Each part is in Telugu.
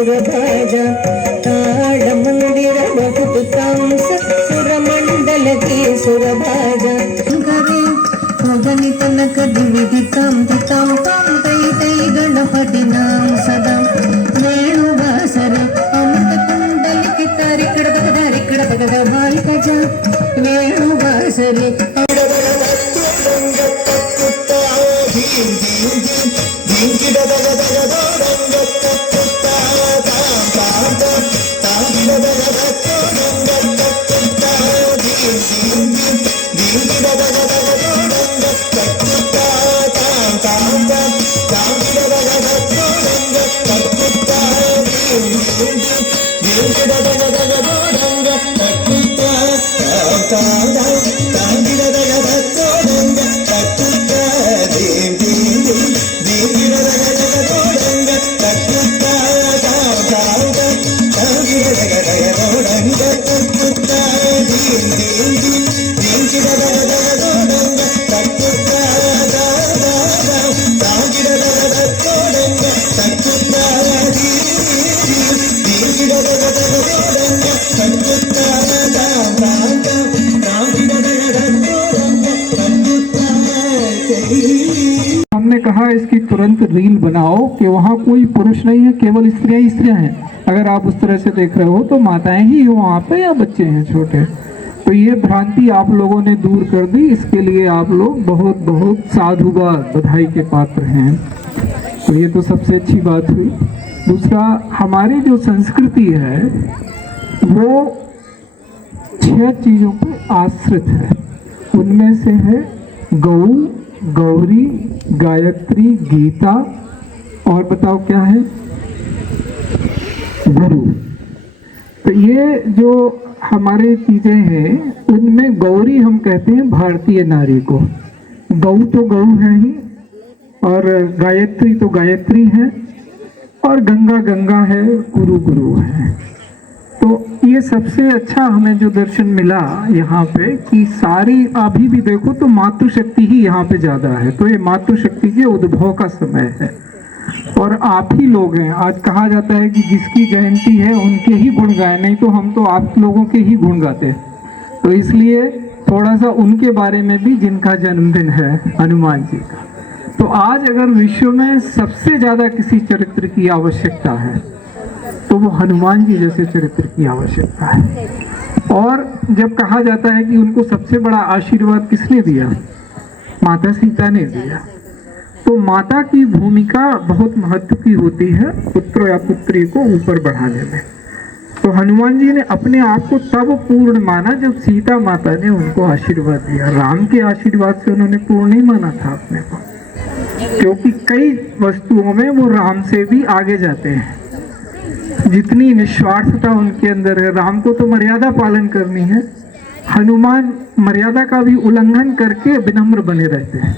సురభాజ తాళ మందిర బహుతాంస సురమండలకి సురభాజ గరే భగని తనక దివిదితాం దితాం తాం తై తై గణపతి నాం సదా వేణువాసర అమృత కుండలికి తారికడ బగదారికడ బగద బాలికజ వేణువాసరి हमने कहा इसकी तुरंत रील बनाओ कि वहाँ कोई पुरुष नहीं है, केवल स्त्रियां ही स्त्रियां हैं। अगर आप उस तरह से देख रहे हो तो माताएं ही वहाँ पे या बच्चे हैं छोटे। तो ये भ्रांति आप लोगों ने दूर कर दी, इसके लिए आप लोग बहुत बहुत साधुवाद बधाई के पात्र हैं। तो ये तो सबसे अच्छी बात हुई। दूसरा, हमारी जो संस्कृति है वो 6 चीजों पर आश्रित है। उनमें से है गौ, गौरी, गायत्री, गीता और बताओ क्या है, गुरु। तो ये जो हमारे चीजें हैं उनमें गौरी हम कहते हैं भारतीय नारी को। गौ तो गौ है ही, और गायत्री तो गायत्री है, और गंगा गंगा है, गुरु गुरु है। तो ये सबसे अच्छा हमें जो दर्शन मिला यहाँ पे कि सारी अभी भी देखो तो मातृशक्ति ही यहाँ पे ज्यादा है। तो ये मातृशक्ति के उद्भव का समय है और आप ही लोग हैं। आज कहा जाता है कि जिसकी जयंती है उनके ही गुण गाए, नहीं तो हम तो आप लोगों के ही गुण गाते हैं। तो इसलिए थोड़ा सा उनके बारे में भी, जिनका जन्मदिन है हनुमान जी का। तो आज अगर विश्व में सबसे ज्यादा किसी चरित्र की आवश्यकता है तो वो हनुमान जी जैसे चरित्र की आवश्यकता है। और जब कहा जाता है कि उनको सबसे बड़ा आशीर्वाद किसने दिया, माता सीता ने दिया। तो माता की भूमिका बहुत महत्व की होती है पुत्र या पुत्री को ऊपर बढ़ाने में। तो हनुमान जी ने अपने आप को तब पूर्ण माना जब सीता माता ने उनको आशीर्वाद दिया। राम के आशीर्वाद से उन्होंने पूर्ण नहीं माना था अपने को, क्योंकि कई वस्तुओं में वो राम से भी आगे जाते हैं। जितनी निस्वार्थता उनके अंदर है, राम को तो मर्यादा पालन करनी है, हनुमान मर्यादा का भी उल्लंघन करके विनम्र बने रहते हैं।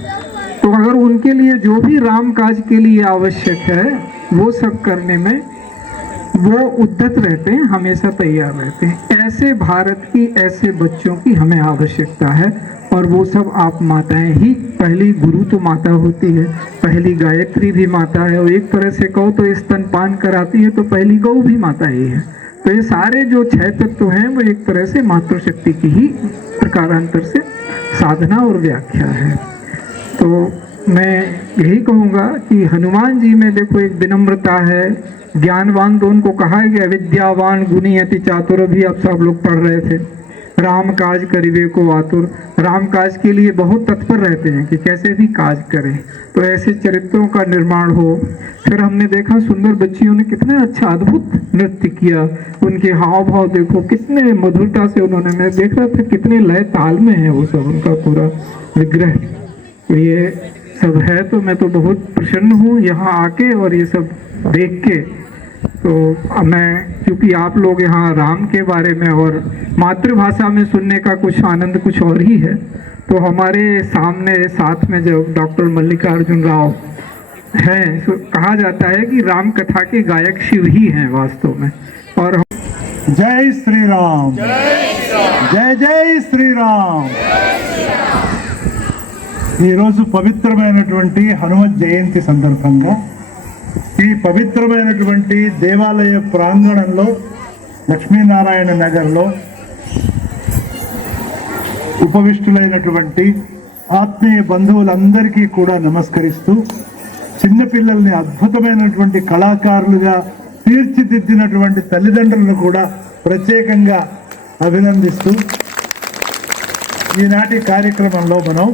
तो अगर उनके लिए जो भी राम काज के लिए आवश्यक है वो सब करने में वो उद्यत रहते हैं, हमेशा तैयार रहते हैं। ऐसे भारत की, ऐसे बच्चों की हमें आवश्यकता है। और वो सब आप माताएं ही, पहली गुरु तो माता होती है, पहली गायत्री भी माता है, और एक तरह से कहो तो स्तनपान कराती है तो पहली गौ भी माता ही है। तो ये सारे जो 6 तत्व हैं वो एक तरह से मातृशक्ति की ही प्रकारांतर से साधना और व्याख्या है। तो मैं यही कहूँगा कि हनुमान जी में देखो एक विनम्रता है। ज्ञानवान तो उनको कहा है कि अविद्यावान गुणी अति चातुर, भी आप सब लोग पढ़ रहे थे। राम काज करिवे को आतुर, राम काज के लिए बहुत तत्पर रहते हैं कि कैसे भी काज करें। तो ऐसे चरित्रों का निर्माण हो। फिर हमने देखा सुंदर बच्चियों ने कितना अच्छा अद्भुत नृत्य किया, उनके हाव भाव देखो कितने मधुरता से उन्होंने, मैं देख रहा था कितने लय ताल में है वो सब, उनका पूरा विग्रह। तो ये सब है, तो मैं तो बहुत प्रसन्न हूँ यहाँ आके और ये सब देख के। तो मैं, क्योंकि आप लोग यहाँ राम के बारे में और मातृभाषा में सुनने का कुछ आनंद कुछ और ही है। तो हमारे सामने साथ में जब डॉक्टर मल्लिकार्जुन राव हैं, तो कहा जाता है कि राम कथा के गायक शिव ही हैं वास्तव में। और जय श्री राम, जय जय श्री राम। ఈ రోజు పవిత్రమైనటువంటి హనుమత్ జయంతి సందర్భంగా ఈ పవిత్రమైనటువంటి దేవాలయ ప్రాంగణంలో లక్ష్మీనారాయణ నగర్లో ఉపవిష్టులైనటువంటి ఆత్మీయ బంధువులందరికీ కూడా నమస్కరిస్తూ, చిన్నపిల్లల్ని అద్భుతమైనటువంటి కళాకారులుగా తీర్చిదిద్దినటువంటి తల్లిదండ్రులను కూడా ప్రత్యేకంగా అభినందిస్తూ, ఈనాటి కార్యక్రమంలో మనం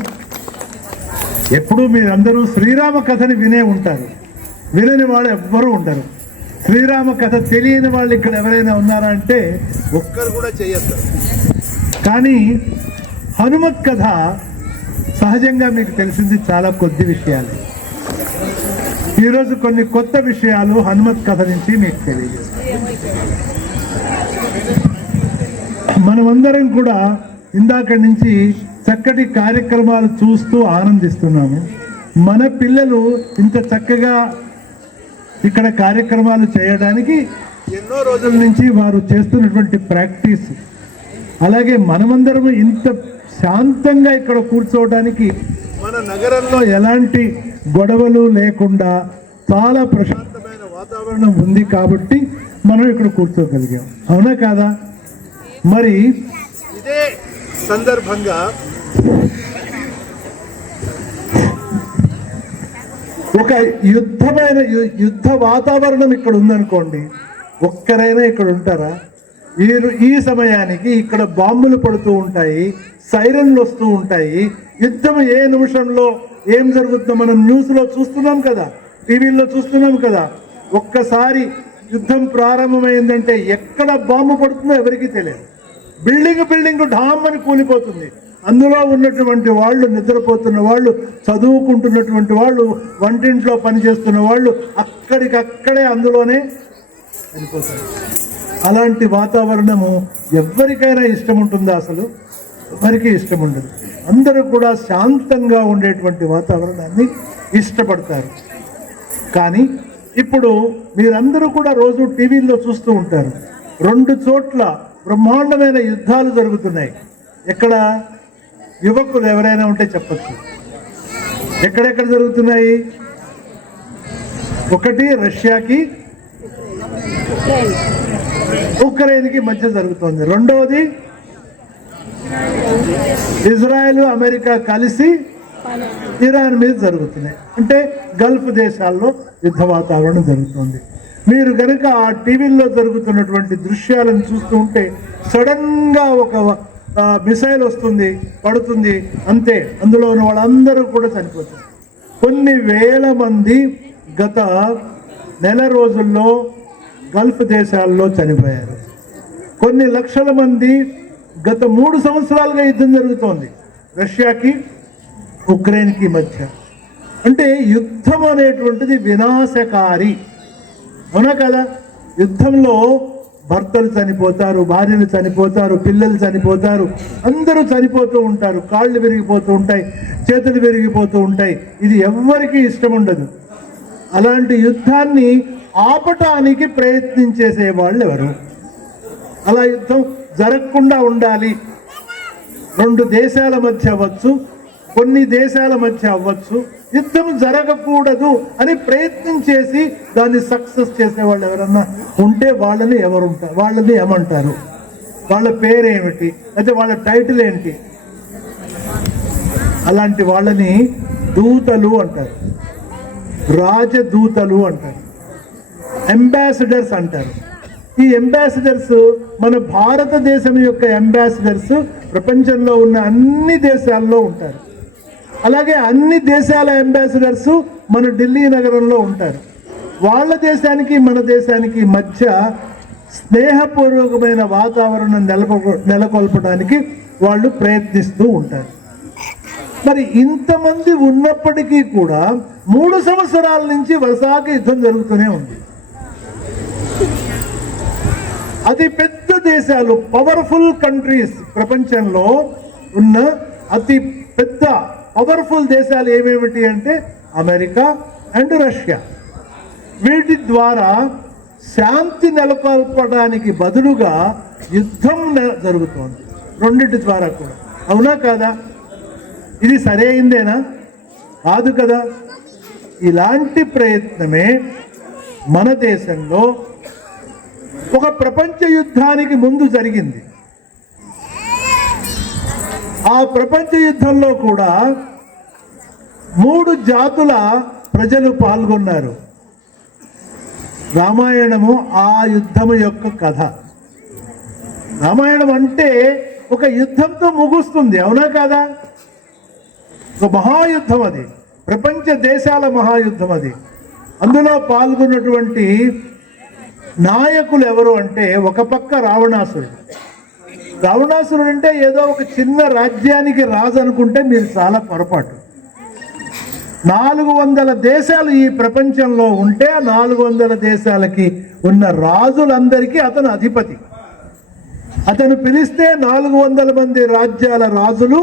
ఎప్పుడూ మీరందరూ శ్రీరామ కథని వినే ఉంటారు, వినని వాళ్ళు ఎవ్వరూ ఉండరు. శ్రీరామ కథ తెలియని వాళ్ళు ఇక్కడ ఎవరైనా ఉన్నారా అంటే ఒక్కరు కూడా చేయొద్దు. కానీ హనుమత్ కథ సహజంగా మీకు తెలిసింది చాలా కొద్ది విషయాలు. ఈరోజు కొన్ని కొత్త విషయాలు హనుమత్ కథ నుంచి మీకు తెలియజేస్తాను. మనమందరం కూడా ఇందాక నుంచి చక్కటి కార్యక్రమాలు చూస్తూ ఆనందిస్తున్నాము. మన పిల్లలు ఇంత చక్కగా ఇక్కడ కార్యక్రమాలు చేయడానికి ఎన్నో రోజుల నుంచి వారు చేస్తున్నటువంటి ప్రాక్టీస్, అలాగే మనమందరం ఇంత శాంతంగా ఇక్కడ కూర్చోవడానికి మన నగరంలో ఎలాంటి గొడవలు లేకుండా చాలా ప్రశాంతమైన వాతావరణం ఉంది కాబట్టి మనం ఇక్కడ కూర్చోగలిగాం. అవునా కాదా? మరి ఇదే సందర్భంగా ఒక యుద్ధ వాతావరణం ఇక్కడ ఉందనుకోండి, ఒక్కరైనా ఇక్కడ ఉంటారా? ఈ సమయానికి ఇక్కడ బాంబులు పడుతూ ఉంటాయి, సైరన్లు వస్తూ ఉంటాయి. యుద్ధం ఏ నిమిషంలో ఏం జరుగుతుందో మనం న్యూస్లో చూస్తున్నాం కదా, టీవీల్లో చూస్తున్నాం కదా. ఒక్కసారి యుద్ధం ప్రారంభమైందంటే ఎక్కడ బాంబు పడుతుందో ఎవరికీ తెలియదు. బిల్డింగ్ ఢామ్ అని కూలిపోతుంది. అందులో ఉన్నటువంటి వాళ్ళు, నిద్రపోతున్న వాళ్ళు, చదువుకుంటున్నటువంటి వాళ్ళు, వంటింట్లో పనిచేస్తున్న వాళ్ళు అక్కడికక్కడే అందులోనే చనిపోతారు. అలాంటి వాతావరణము ఎవరికైనా ఇష్టం ఉంటుందా? అసలు ఎవరికి ఇష్టం ఉండదు. అందరూ కూడా శాంతంగా ఉండేటువంటి వాతావరణాన్ని ఇష్టపడతారు. కానీ ఇప్పుడు మీరందరూ కూడా రోజు టీవీల్లో చూస్తూ ఉంటారు, 2 చోట్ల బ్రహ్మాండమైన యుద్ధాలు జరుగుతున్నాయి. ఎక్కడ? యువకులు ఎవరైనా ఉంటే చెప్పచ్చు. ఎక్కడెక్కడ జరుగుతున్నాయి? ఒకటి రష్యాకి ఉక్రెయిన్కి మధ్య జరుగుతుంది. రెండవది ఇజ్రాయెల్ అమెరికా కలిసి ఇరాన్ మీద జరుగుతున్నాయి. అంటే గల్ఫ్ దేశాల్లో యుద్ధ వాతావరణం జరుగుతుంది. మీరు కనుక ఆ టీవీల్లో జరుగుతున్నటువంటి దృశ్యాలను చూస్తూ ఉంటే సడన్ గా ఒక మిసైల్ వస్తుంది, పడుతుంది, అంతే. అందులో ఉన్న వాళ్ళందరూ కూడా చనిపోతారు. కొన్ని వేల మంది గత నెల రోజుల్లో గల్ఫ్ దేశాల్లో చనిపోయారు. కొన్ని లక్షల మంది గత 3 సంవత్సరాలుగా యుద్ధం జరుగుతోంది రష్యాకి ఉక్రెయిన్కి మధ్య. అంటే యుద్ధం అనేటువంటిది వినాశకారి. అవునా కదా? యుద్ధంలో భర్తలు చనిపోతారు, భార్యలు చనిపోతారు, పిల్లలు చనిపోతారు, అందరూ చనిపోతూ ఉంటారు. కాళ్ళు విరిగిపోతూ ఉంటాయి, చేతులు విరిగిపోతూ ఉంటాయి. ఇది ఎవ్వరికీ ఇష్టం ఉండదు. అలాంటి యుద్ధాన్ని ఆపటానికి ప్రయత్నించేసే వాళ్ళు ఎవరు? అలా యుద్ధం జరగకుండా ఉండాలి, 2 దేశాల మధ్య అవ్వచ్చు, కొన్ని దేశాల మధ్య అవ్వచ్చు, యుద్ధం జరగకూడదు అని ప్రయత్నం చేసి దాన్ని సక్సెస్ చేసే వాళ్ళు ఎవరన్నా ఉంటే వాళ్ళని ఏమంటారు? వాళ్ళ పేరేమిటి? అయితే వాళ్ళ టైటిల్ ఏంటి? అలాంటి వాళ్ళని దూతలు అంటారు, రాజదూతలు అంటారు, అంబాసిడర్స్ అంటారు. ఈ అంబాసిడర్స్ మన భారతదేశం యొక్క అంబాసిడర్స్ ప్రపంచంలో ఉన్న అన్ని దేశాల్లో ఉంటారు. అలాగే అన్ని దేశాల అంబాసిడర్స్ మన ఢిల్లీ నగరంలో ఉంటారు. వాళ్ళ దేశానికి మన దేశానికి మధ్య స్నేహపూర్వకమైన వాతావరణం నెలకొల్పడానికి వాళ్ళు ప్రయత్నిస్తూ ఉంటారు. మరి ఇంతమంది ఉన్నప్పటికీ కూడా 3 సంవత్సరాల నుంచి వరుసగా యుద్ధం జరుగుతూనే ఉంది. అతి పెద్ద దేశాలు, పవర్ఫుల్ కంట్రీస్, ప్రపంచంలో ఉన్న అతి పెద్ద పవర్ఫుల్ దేశాలు ఏమేమిటి అంటే అమెరికా అండ్ రష్యా. వీటి ద్వారా శాంతి నెలకొల్పడానికి బదులుగా యుద్ధం జరుగుతోంది, రెండింటి ద్వారా కూడా. అవునా కాదా? ఇది సరైందేనా? కాదు కదా. ఇలాంటి ప్రయత్నమే మన దేశంలో ఒక ప్రపంచ యుద్ధానికి ముందు జరిగింది. ఆ ప్రపంచ యుద్ధంలో కూడా 3 జాతుల ప్రజలు పాల్గొన్నారు. రామాయణము ఆ యుద్ధము యొక్క కథ. రామాయణం అంటే ఒక యుద్ధంతో ముగుస్తుంది, అవునా కాదా? ఒక మహాయుద్ధం అది, ప్రపంచ దేశాల మహాయుద్ధం అది. అందులో పాల్గొన్నటువంటి నాయకులు ఎవరు అంటే, ఒక పక్క రావణాసురుడు. రావణాసురుడు అంటే ఏదో ఒక చిన్న రాజ్యానికి రాజు అనుకుంటే మీరు చాలా పొరపాటు. 400 దేశాలు ఈ ప్రపంచంలో ఉంటే 400 దేశాలకి ఉన్న రాజులందరికీ అతను అధిపతి. అతను పిలిస్తే 400 మంది రాజ్యాల రాజులు,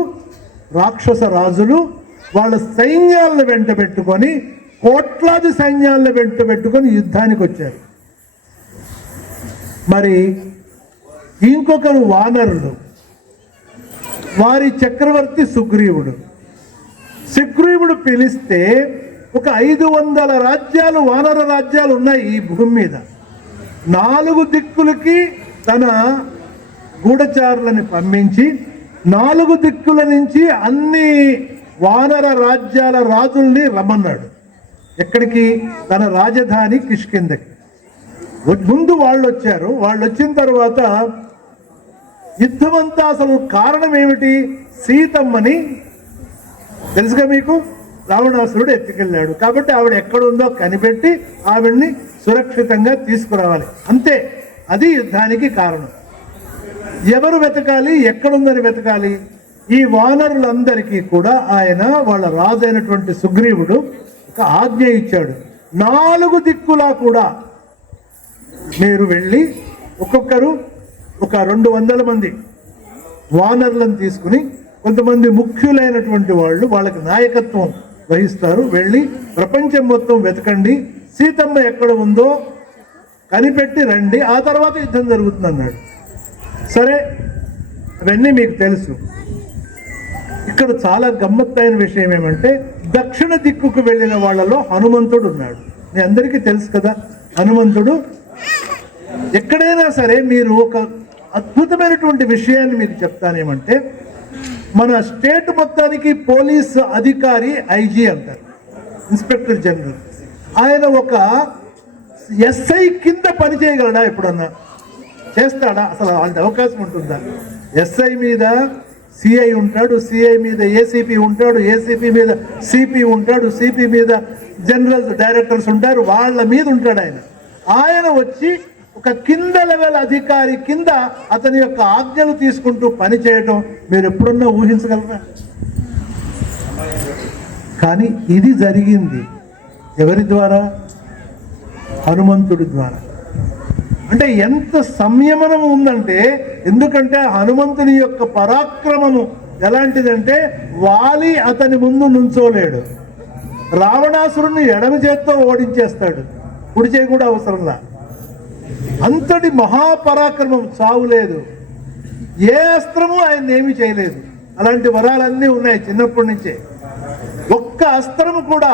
రాక్షస రాజులు వాళ్ళ సైన్యాలను వెంట పెట్టుకొని, కోట్లాది సైన్యాలను వెంట పెట్టుకొని యుద్ధానికి వచ్చారు. మరి ఇంకొకరు వానరులు, వారి చక్రవర్తి సుగ్రీవుడు. సుగ్రీవుడు పిలిస్తే ఒక 500 రాజ్యాలు, వానర రాజ్యాలు ఉన్నాయి ఈ భూమి మీద. 4 దిక్కులకి తన గూఢచారులని పంపించి 4 దిక్కుల నుంచి అన్ని వానర రాజ్యాల రాజుల్ని రమ్మన్నాడు. ఎక్కడికి? తన రాజధాని కిష్కింధకి. ముందు వాళ్ళు వచ్చారు. వాళ్ళు వచ్చిన తర్వాత యుద్ధమంతా అసలు కారణం ఏమిటి? సీతమ్మని తెలుసుగా మీకు, రావణాసురుడు ఎత్తుకెళ్ళాడు. కాబట్టి ఆవిడ ఎక్కడుందో కనిపెట్టి ఆవిడ్ని సురక్షితంగా తీసుకురావాలి, అంతే. అది యుద్ధానికి కారణం. ఎవరు వెతకాలి? ఎక్కడుందని వెతకాలి? ఈ వానరులందరికీ కూడా ఆయన, వాళ్ళ రాజు అయినటువంటి సుగ్రీవుడు ఒక ఆజ్ఞ ఇచ్చాడు. 4 దిక్కులా కూడా మీరు వెళ్ళి ఒక్కొక్కరు ఒక 200 మంది వానరులను తీసుకుని, కొంతమంది ముఖ్యులైనటువంటి వాళ్ళు, వాళ్ళకి నాయకత్వం వహిస్తారు. వెళ్ళి ప్రపంచం మొత్తం వెతకండి, సీతమ్మ ఎక్కడ ఉందో కనిపెట్టి రండి, ఆ తర్వాత యుద్ధం జరుగుతుంది అన్నాడు. సరే, అవన్నీ మీకు తెలుసు. ఇక్కడ చాలా గమ్మత్తైన విషయం ఏమంటే, దక్షిణ దిక్కుకు వెళ్ళిన వాళ్ళలో హనుమంతుడు ఉన్నాడు. మీ అందరికీ తెలుసు కదా హనుమంతుడు. ఎక్కడైనా సరే మీరు ఒక అద్భుతమైనటువంటి విషయాన్ని మీకు చెప్తానేమంటే, మన స్టేట్ మొత్తానికి పోలీస్ అధికారి ఐజీ అంటారు, ఇన్స్పెక్టర్ జనరల్. ఆయన ఒక ఎస్ఐ కింద పని చేయగలడా? ఎప్పుడన్నా చేస్తాడా? అసలు వాళ్ళకి అవకాశం ఉంటుందా? ఎస్ఐ మీద సిఐ ఉంటాడు, సిఐ మీద ఏసీపీ ఉంటాడు, ఏసీపీ మీద సిపి ఉంటాడు, సిపి మీద జనరల్ డైరెక్టర్స్ ఉంటారు, వాళ్ళ మీద ఉంటాడు ఆయన. ఆయన వచ్చి ఒక కింద లెవెల్ అధికారి కింద అతని యొక్క ఆజ్ఞలు తీసుకుంటూ పని చేయటం మీరు ఎప్పుడన్నా ఊహించగలరా? కానీ ఇది జరిగింది ఎవరి ద్వారా? హనుమంతుడి ద్వారా. అంటే ఎంత సంయమనం ఉందంటే, ఎందుకంటే హనుమంతుని యొక్క పరాక్రమము ఎలాంటిదంటే, వాలి అతని ముందు నుంచోలేడు. రావణాసురుణ్ణి ఎడమ చేత్తో ఓడించేస్తాడు, కుడి చేయి కూడా అవసరంలా. అంతటి మహాపరాక్రమం, చావు లేదు, ఏ అస్త్రము ఆయన ఏమీ చేయలేదు. అలాంటి వరాలన్నీ ఉన్నాయి చిన్నప్పటి నుంచే. ఒక్క అస్త్రము కూడా,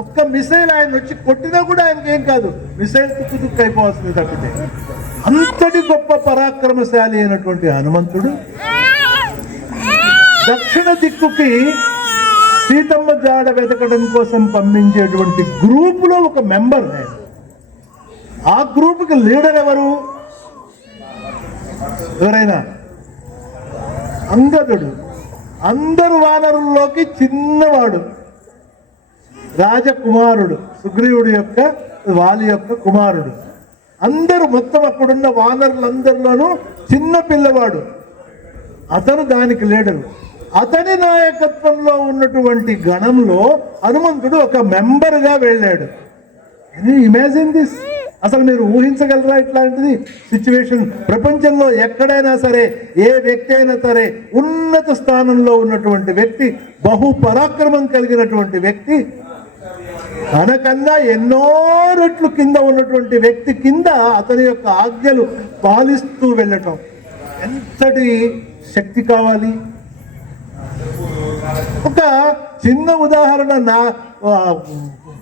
ఒక్క మిసైల్ ఆయన వచ్చి కొట్టినా కూడా ఆయనకి ఏం కాదు, మిసైల్ తుక్కు అయిపోవస్తుంది తప్పితే. అంతటి గొప్ప పరాక్రమశాలి అయినటువంటి హనుమంతుడు దక్షిణ దిక్కుకి సీతమ్మ జాడ వెతకడం కోసం పంపించేటువంటి గ్రూపులో ఒక మెంబర్ నేను. ఆ గ్రూపుకి లీడర్ ఎవరు? ఎవరైనా? అంగదుడు. అందరు వానరుల్లోకి చిన్నవాడు, రాజకుమారుడు, సుగ్రీవుడి యొక్క వాలి యొక్క కుమారుడు. అందరూ మొత్తం అక్కడున్న వానరులందరిలోనూ చిన్న పిల్లవాడు. అతను దానికి లీడరు. అతని నాయకత్వంలో ఉన్నటువంటి గణంలో హనుమంతుడు ఒక మెంబర్గా వెళ్ళాడు. Imagine this. అసలు మీరు ఊహించగలరా ఇట్లాంటిది సిచ్యువేషన్? ప్రపంచంలో ఎక్కడైనా సరే, ఏ వ్యక్తి అయినా సరే, ఉన్నత స్థానంలో ఉన్నటువంటి వ్యక్తి, బహు పరాక్రమం కలిగినటువంటి వ్యక్తి, తనకన్నా ఎన్నో రెట్లు కింద ఉన్నటువంటి వ్యక్తి కింద అతని యొక్క ఆజ్ఞలు పాలిస్తూ వెళ్ళటం ఎంతటి శక్తి కావాలి? ఒక చిన్న ఉదాహరణ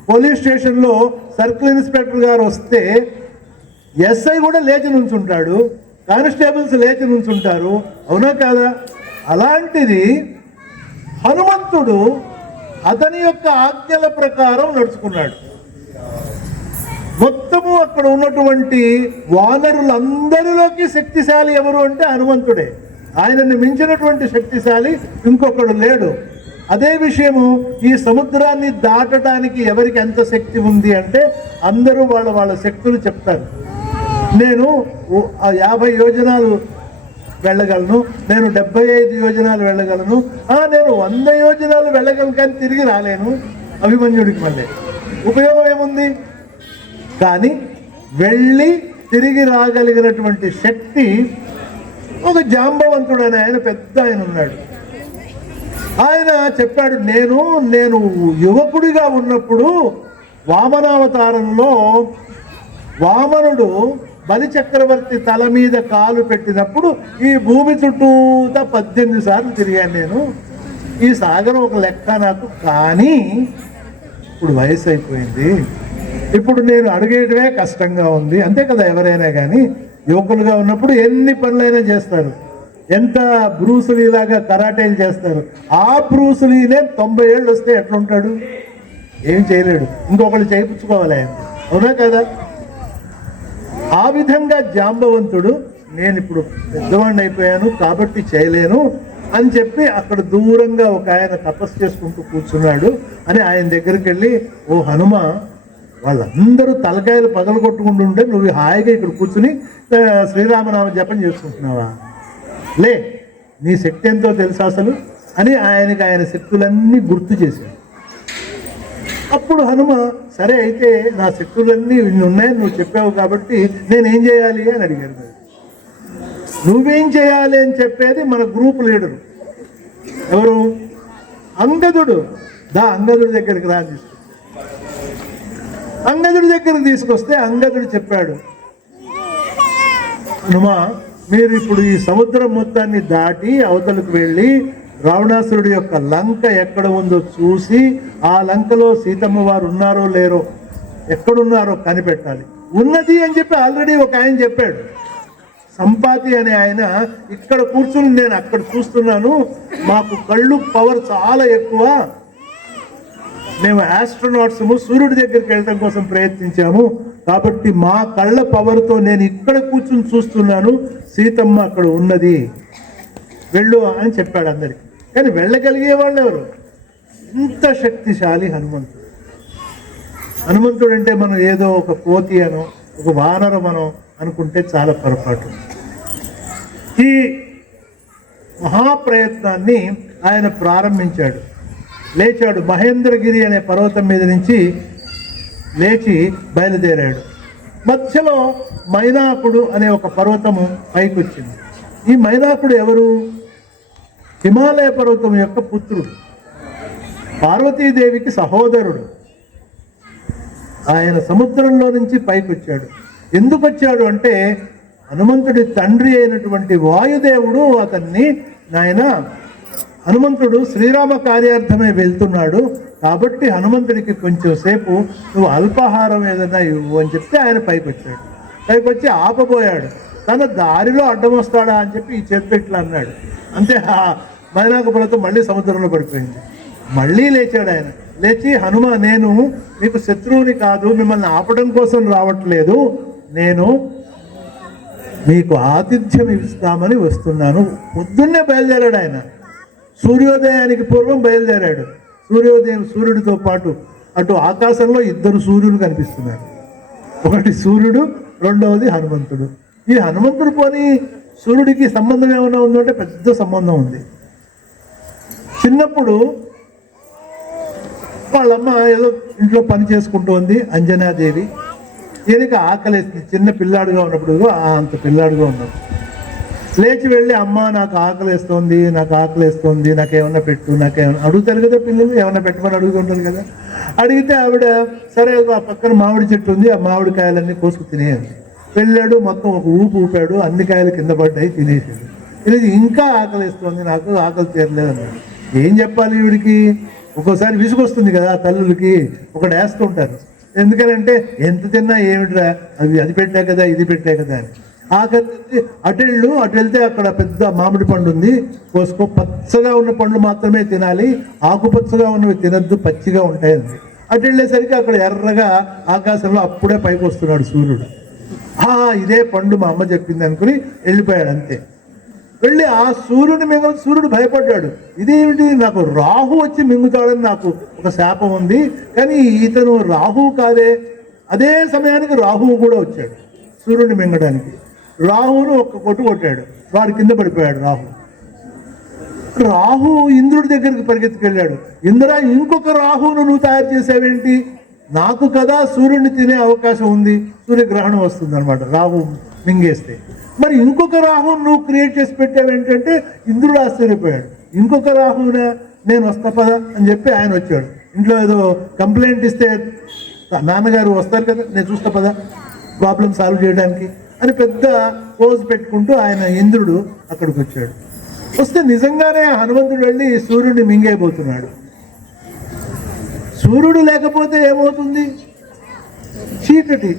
పోలీస్ స్టేషన్లో సర్కిల్ ఇన్స్పెక్టర్ గారు వస్తే ఎస్ఐ కూడా లేచి నుంచుంటాడు, కానిస్టేబుల్స్ లేచి నుంచుంటారు, అవునా కాదా? అలాంటిది హనుమంతుడు అతని యొక్క ఆజ్ఞల ప్రకారం నడుచుకున్నాడు. మొత్తము అక్కడ ఉన్నటువంటి వానరులందరిలోకి శక్తిశాలి ఎవరు అంటే హనుమంతుడే. ఆయనని మించినటువంటి శక్తిశాలి ఇంకొకడు లేడు. అదే విషయము ఈ సముద్రాన్ని దాటడానికి ఎవరికి ఎంత శక్తి ఉంది అంటే అందరూ వాళ్ళ వాళ్ళ శక్తులు చెప్తారు. నేను 50 యోజనాలు వెళ్ళగలను, నేను 75 యోజనాలు వెళ్ళగలను, నేను 100 యోజనాలు వెళ్ళగలను, కానీ తిరిగి రాలేను. అభిమన్యుడికి మళ్ళీ ఉపయోగం ఏముంది? కానీ వెళ్ళి తిరిగి రాగలిగినటువంటి శక్తి ఒక జాంబవంతుడు అని ఆయన పెద్ద ఆయన ఉన్నాడు. ఆయన చెప్పాడు, నేను యువకుడిగా ఉన్నప్పుడు వామనావతారంలో వామనుడు బలి చక్రవర్తి తల మీద కాలు పెట్టినప్పుడు ఈ భూమి చుట్టూతా 18 సార్లు తిరిగాను నేను. ఈ సాగరం ఒక లెక్క నాకు. కానీ ఇప్పుడు వయసు అయిపోయింది, ఇప్పుడు నేను అడిగేయడమే కష్టంగా ఉంది. అంతే కదా, ఎవరైనా కానీ యువకులుగా ఉన్నప్పుడు ఎన్ని పనులైనా చేస్తారు. ఎంత బ్రూసులీలాగా కరాటేలు చేస్తారు. ఆ బ్రూసులీనే 90 ఏళ్ళు వస్తే ఎట్లుంటాడు? ఏం చేయలేడు, ఇంకొకళ్ళు చేయించుకోవాలి ఆయన, అవునా కదా? ఆ విధంగా జాంబవంతుడు నేను ఇప్పుడు పెద్దవాడిని అయిపోయాను కాబట్టి చేయలేను అని చెప్పి అక్కడ దూరంగా ఒక ఆయన తపస్సు చేసుకుంటూ కూర్చున్నాడు. అని ఆయన దగ్గరికి వెళ్ళి, ఓ హనుమ, వాళ్ళందరూ తలకాయలు పగలు కొట్టుకుంటుంటే నువ్వు హాయిగా ఇక్కడ కూర్చుని శ్రీరామనామ జపం చేసుకుంటున్నావా? లే, నీ శక్తి ఎంతో తెలుసా అసలు అని ఆయనకి ఆయన శక్తులన్నీ గుర్తు చేశాడు. అప్పుడు హనుమ, సరే అయితే నా శక్తులన్నీ ఇన్ని ఉన్నాయని నువ్వు చెప్పావు కాబట్టి నేనేం చేయాలి అని అడిగాడు. నువ్వేం చేయాలి అని చెప్పేది మన గ్రూప్ లీడరు ఎవరు? అంగదుడు. అంగదుడి దగ్గరికి రా. అంగదుడి దగ్గరికి తీసుకొస్తే అంగదుడు చెప్పాడు, హనుమా, మీరు ఇప్పుడు ఈ సముద్రం మొత్తాన్ని దాటి అవతలకు వెళ్ళి రావణాసురుడి యొక్క లంక ఎక్కడ ఉందో చూసి ఆ లంకలో సీతమ్మ వారు ఉన్నారో లేరో, ఎక్కడున్నారో కనిపెట్టాలి. ఉన్నది అని చెప్పి ఆల్రెడీ ఒక ఆయన చెప్పాడు. సంపాతి అనే ఆయన, ఇక్కడ కూర్చుని నేను అక్కడ చూస్తున్నాను, మాకు కళ్ళు పవర్ చాలా ఎక్కువ, మేము ఆస్ట్రోనాట్స్ సూర్యుడి దగ్గరికి వెళ్ళడం కోసం ప్రయత్నించాము, కాబట్టి మా కళ్ళ పవర్తో నేను ఇక్కడ కూర్చుని చూస్తున్నాను, సీతమ్మ అక్కడ ఉన్నది, వెళ్ళు అని చెప్పాడు అందరికి. కానీ వెళ్ళగలిగే వాళ్ళు ఎవరు? ఇంత శక్తిశాలి హనుమంతుడు. హనుమంతుడు అంటే మనం ఏదో ఒక కోతి అనో ఒక వానరం అనో అనుకుంటే చాలా పొరపాటు. ఈ మహాప్రయత్నాన్ని ఆయన ప్రారంభించాడు. లేచాడు, మహేంద్రగిరి అనే పర్వతం మీద నుంచి లేచి బయలుదేరాడు. మధ్యలో మైనాకుడు అనే ఒక పర్వతము పైకి వచ్చింది. ఈ మైనాకుడు ఎవరు? హిమాలయ పర్వతం యొక్క పుత్రుడు, పార్వతీదేవికి సహోదరుడు. ఆయన సముద్రంలో నుంచి పైకి వచ్చాడు. ఎందుకు వచ్చాడు అంటే హనుమంతుడి తండ్రి అయినటువంటి వాయుదేవుడు అతన్ని, నాయన హనుమంతుడు శ్రీరామ కార్యార్థమే వెళ్తున్నాడు కాబట్టి హనుమంతుడికి కొంచెం సేపు నువ్వు అల్పాహారం ఏదైనా ఇవ్వు అని చెప్తే ఆయన పైకి వచ్చాడు. పైకి వచ్చి ఆపబోయాడు. తన దారిలో అడ్డం వస్తాడా అని చెప్పి ఈ చేతి ఇట్లా అన్నాడు. అంతే, మైనాక పర్వతం మళ్ళీ సముద్రంలో పడిపోయింది. మళ్ళీ లేచాడు ఆయన. లేచి, హనుమ, నేను మీకు శత్రువుని కాదు, మిమ్మల్ని ఆపడం కోసం రావట్లేదు, నేను మీకు ఆతిథ్యం ఇస్తామని వస్తున్నాను. పొద్దున్నే బయలుదేరాడు ఆయన. సూర్యోదయానికి పూర్వం బయలుదేరాడు. సూర్యుడితో పాటు అటు ఆకాశంలో 2 సూర్యులు కనిపిస్తున్నారు. ఒకటి సూర్యుడు, రెండవది హనుమంతుడు. ఈ హనుమంతుడు పోని సూర్యుడికి సంబంధం ఏమైనా ఉందంటే పెద్ద సంబంధం ఉంది. చిన్నప్పుడు వాళ్ళమ్మ ఏదో ఇంట్లో పని చేసుకుంటోంది, అంజనాదేవి. ఈయనకి ఆకలేస్తుంది, చిన్న పిల్లాడుగా ఉన్నప్పుడు, అంత పిల్లాడుగా ఉన్నప్పుడు. లేచి వెళ్ళి, అమ్మ నాకు ఆకలేస్తోంది, నాకేమన్నా పెట్టు, నాకేమన్నా అడుగుతారు కదా పిల్లలు, ఏమన్నా పెట్టమని అడుగుతుంటారు కదా. అడిగితే ఆవిడ సరే ఆ పక్కన మామిడి చెట్టు ఉంది, ఆ మామిడికాయలన్నీ కోసుకు తినేయండి. వెళ్ళాడు, మొత్తం ఒక ఊపాడు, అన్ని కాయలు కింద పడ్డాయి, తినేసాడు. ఇది ఇంకా ఆకలిస్తోంది, నాకు ఆకలి తీరలేదు అన్నాడు. ఏం చెప్పాలి ఈవిడికి? ఒక్కోసారి విసుగొస్తుంది కదా తల్లులకి, ఒకటి వేస్తూ ఉంటారు. ఎందుకనంటే ఎంత తిన్నా ఏమిట్రా, అది పెట్టా కదా ఇది పెట్టా కదా అని. ఆఖరి అటు వెళ్తే అక్కడ పెద్ద మామిడి పండు ఉంది, కోసుకో, పచ్చగా ఉన్న పండ్లు మాత్రమే తినాలి, ఆకుపచ్చగా ఉన్నవి తినద్దు, పచ్చిగా ఉంటాయండి. అటు వెళ్ళేసరికి అక్కడ ఎర్రగా ఆకాశంలో అప్పుడే పైకి వస్తున్నాడు సూర్యుడు. ఇదే పండు మా అమ్మ చెప్పింది అనుకుని వెళ్ళిపోయాడు అంతే. వెళ్ళి ఆ సూర్యుడు భయపడ్డాడు. ఇదేమిటి, నాకు రాహు వచ్చి మింగుతాడని నాకు ఒక శాపం ఉంది, కానీ ఇతను రాహువు కాదే. అదే సమయానికి రాహువు కూడా వచ్చాడు సూర్యుడిని మింగడానికి. రాహువును ఒక్క కొట్టాడు, వాడు కింద పడిపోయాడు. రాహు ఇంద్రుడి దగ్గరికి పరిగెత్తుకెళ్ళాడు. ఇంద్ర, ఇంకొక రాహువును నువ్వు తయారు చేసావేంటి? నాకు కదా సూర్యుడిని తినే అవకాశం ఉంది, సూర్యగ్రహణం వస్తుంది అనమాట రాహు మింగేస్తే. మరి ఇంకొక రాహువును నువ్వు క్రియేట్ చేసి పెట్టావేంటంటే ఇంద్రుడు ఆశ్చర్యపోయాడు. ఇంకొక రాహువునా, నేను వస్తా పదా అని చెప్పి ఆయన వచ్చాడు. ఇంట్లో ఏదో కంప్లైంట్ ఇస్తే నాన్నగారు వస్తారు కదా, నేను చూస్తా పదా ప్రాబ్లం సాల్వ్ చేయడానికి అని పెద్ద పోజ్ పెట్టుకుంటూ ఆయన ఇంద్రుడు అక్కడికి వచ్చాడు. వస్తే నిజంగానే హనుమంతుడు వెళ్ళి సూర్యుడిని మింగేయబోతున్నాడు. సూర్యుడు లేకపోతే ఏమవుతుంది? చీకటి,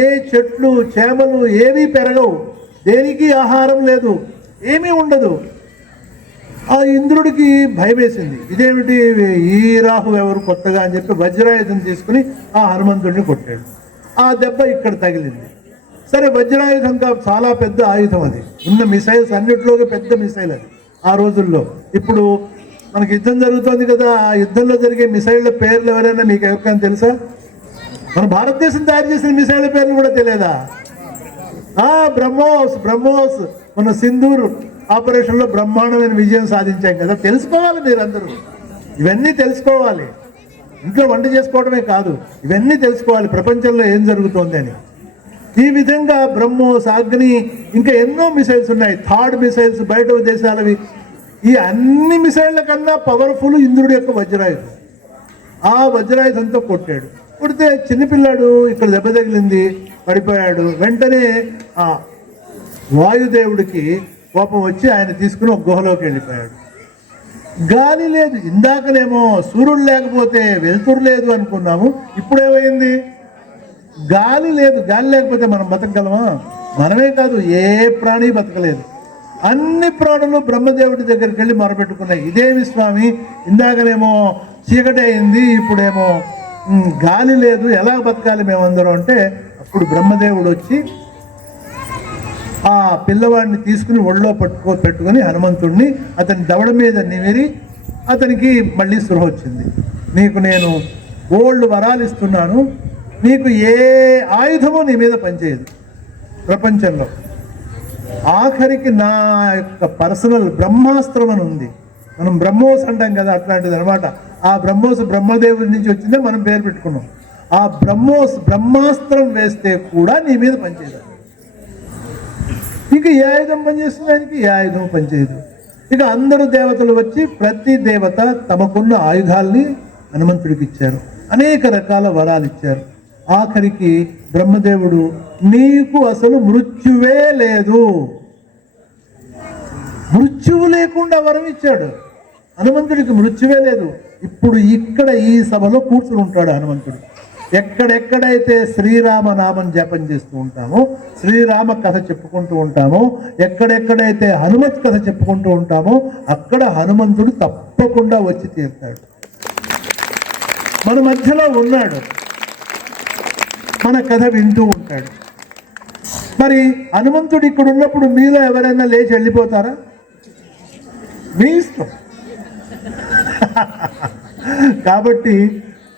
ఏ చెట్లు చేమలు ఏమీ పెరగవు, దేనికి ఆహారం లేదు, ఏమీ ఉండదు. ఆ ఇంద్రుడికి భయం వేసింది. ఇదేమిటి, ఈ రాహు ఎవరు కొత్తగా అని చెప్పి వజ్రాయుధం తీసుకుని ఆ హనుమంతుడిని కొట్టాడు. ఆ దెబ్బ ఇక్కడ తగిలింది. సరే, వజ్రాయుధం చాలా పెద్ద ఆయుధం, అది ఉన్న మిసైల్స్ అన్నిటిలోకి పెద్ద మిసైల్ అది ఆ రోజుల్లో. ఇప్పుడు మనకి యుద్ధం జరుగుతోంది కదా, ఆ యుద్ధంలో జరిగే మిసైళ్ల పేర్లు ఎవరైనా మీకు ఎవరికైనా తెలుసా? మన భారతదేశం తయారు చేసిన మిసైళ్ల పేర్లు కూడా తెలియదా? బ్రహ్మోస్ మన సింధూర్ ఆపరేషన్ లో బ్రహ్మాండమైన విజయం సాధించాం కదా. తెలుసుకోవాలి మీరందరూ, ఇవన్నీ తెలుసుకోవాలి. ఇంట్లో వంట చేసుకోవడమే కాదు, ఇవన్నీ తెలుసుకోవాలి ప్రపంచంలో ఏం జరుగుతోంది అని. ఈ విధంగా బ్రహ్మోస్, అగ్ని, ఇంకా ఎన్నో మిసైల్స్ ఉన్నాయి, థాడ్ మిసైల్స్ బయట దేశాలవి. ఈ అన్ని మిసైళ్ల కన్నా పవర్ఫుల్ ఇంద్రుడి యొక్క వజ్రాయుధం. ఆ వజ్రాయుధంతో కొట్టాడు. కొడితే చిన్నపిల్లాడు ఇక్కడ దెబ్బ తగిలింది, పడిపోయాడు. వెంటనే ఆ వాయుదేవుడికి కోపం వచ్చి ఆయన తీసుకుని ఒక గుహలోకి వెళ్ళిపోయాడు. గాలి లేదు, ఇందాకనేమో సూర్యుడు లేకపోతే వెలుతురు లేదు అనుకున్నాము, ఇప్పుడేమైంది? గాలి లేదు. గాలి లేకపోతే మనం బతకగలమా? మనమే కాదు, ఏ ప్రాణి బతకలేదు. అన్ని ప్రాణులు బ్రహ్మదేవుడి దగ్గరికి వెళ్ళి మొరపెట్టుకున్నాయి. ఇదేమి స్వామి, ఇందాకనేమో చీకటి అయింది, ఇప్పుడేమో గాలి లేదు, ఎలా బతకాలి మేమందరం అంటే, అప్పుడు బ్రహ్మదేవుడు వచ్చి ఆ పిల్లవాడిని తీసుకుని ఒళ్ళో పెట్టుకుని హనుమంతుడిని అతని దవడ మీద నిమిరి అతనికి మళ్ళీ స్పృహ వచ్చింది. నీకు నేను గోల్డ్ వరాలు ఇస్తున్నాను, నీకు ఏ ఆయుధమో నీ మీద పనిచేయదు ప్రపంచంలో. ఆఖరికి నా యొక్క పర్సనల్ బ్రహ్మాస్త్రం అని ఉంది, మనం బ్రహ్మోస్ అంటాం కదా, అట్లాంటిది అనమాట. ఆ బ్రహ్మోస్ బ్రహ్మదేవుడి నుంచి వచ్చిందే మనం పేరు పెట్టుకున్నాం. ఆ బ్రహ్మాస్త్రం వేస్తే కూడా నీ మీద పనిచేయదు. ఇక ఏ ఆయుధం పనిచేస్తుంది ఆయనకి? ఏ ఆయుధం పనిచేయదు. ఇక అందరూ దేవతలు వచ్చి ప్రతి దేవత తమకున్న ఆయుధాల్ని హనుమంతుడికి ఇచ్చారు, అనేక రకాల వరాలు ఇచ్చారు. ఆఖరికి బ్రహ్మదేవుడు, నీకు అసలు మృత్యువే లేదు, మృత్యువు లేకుండా వరం ఇచ్చాడు. హనుమంతుడికి మృత్యువే లేదు. ఇప్పుడు ఇక్కడ ఈ సభలో కూర్చుని ఉంటాడు హనుమంతుడు. ఎక్కడెక్కడైతే శ్రీరామ నామం జపం చేస్తూ ఉంటామో, శ్రీరామ కథ చెప్పుకుంటూ ఉంటామో, ఎక్కడెక్కడైతే హనుమత్ కథ చెప్పుకుంటూ ఉంటామో, అక్కడ హనుమంతుడు తప్పకుండా వచ్చి తీరుతాడు. మన మధ్యలో ఉన్నాడు, మన కథ వింటూ ఉంటాడు. మరి హనుమంతుడు ఇక్కడ ఉన్నప్పుడు మీలో ఎవరైనా లేచి వెళ్ళిపోతారా? మీ ఇష్టం. కాబట్టి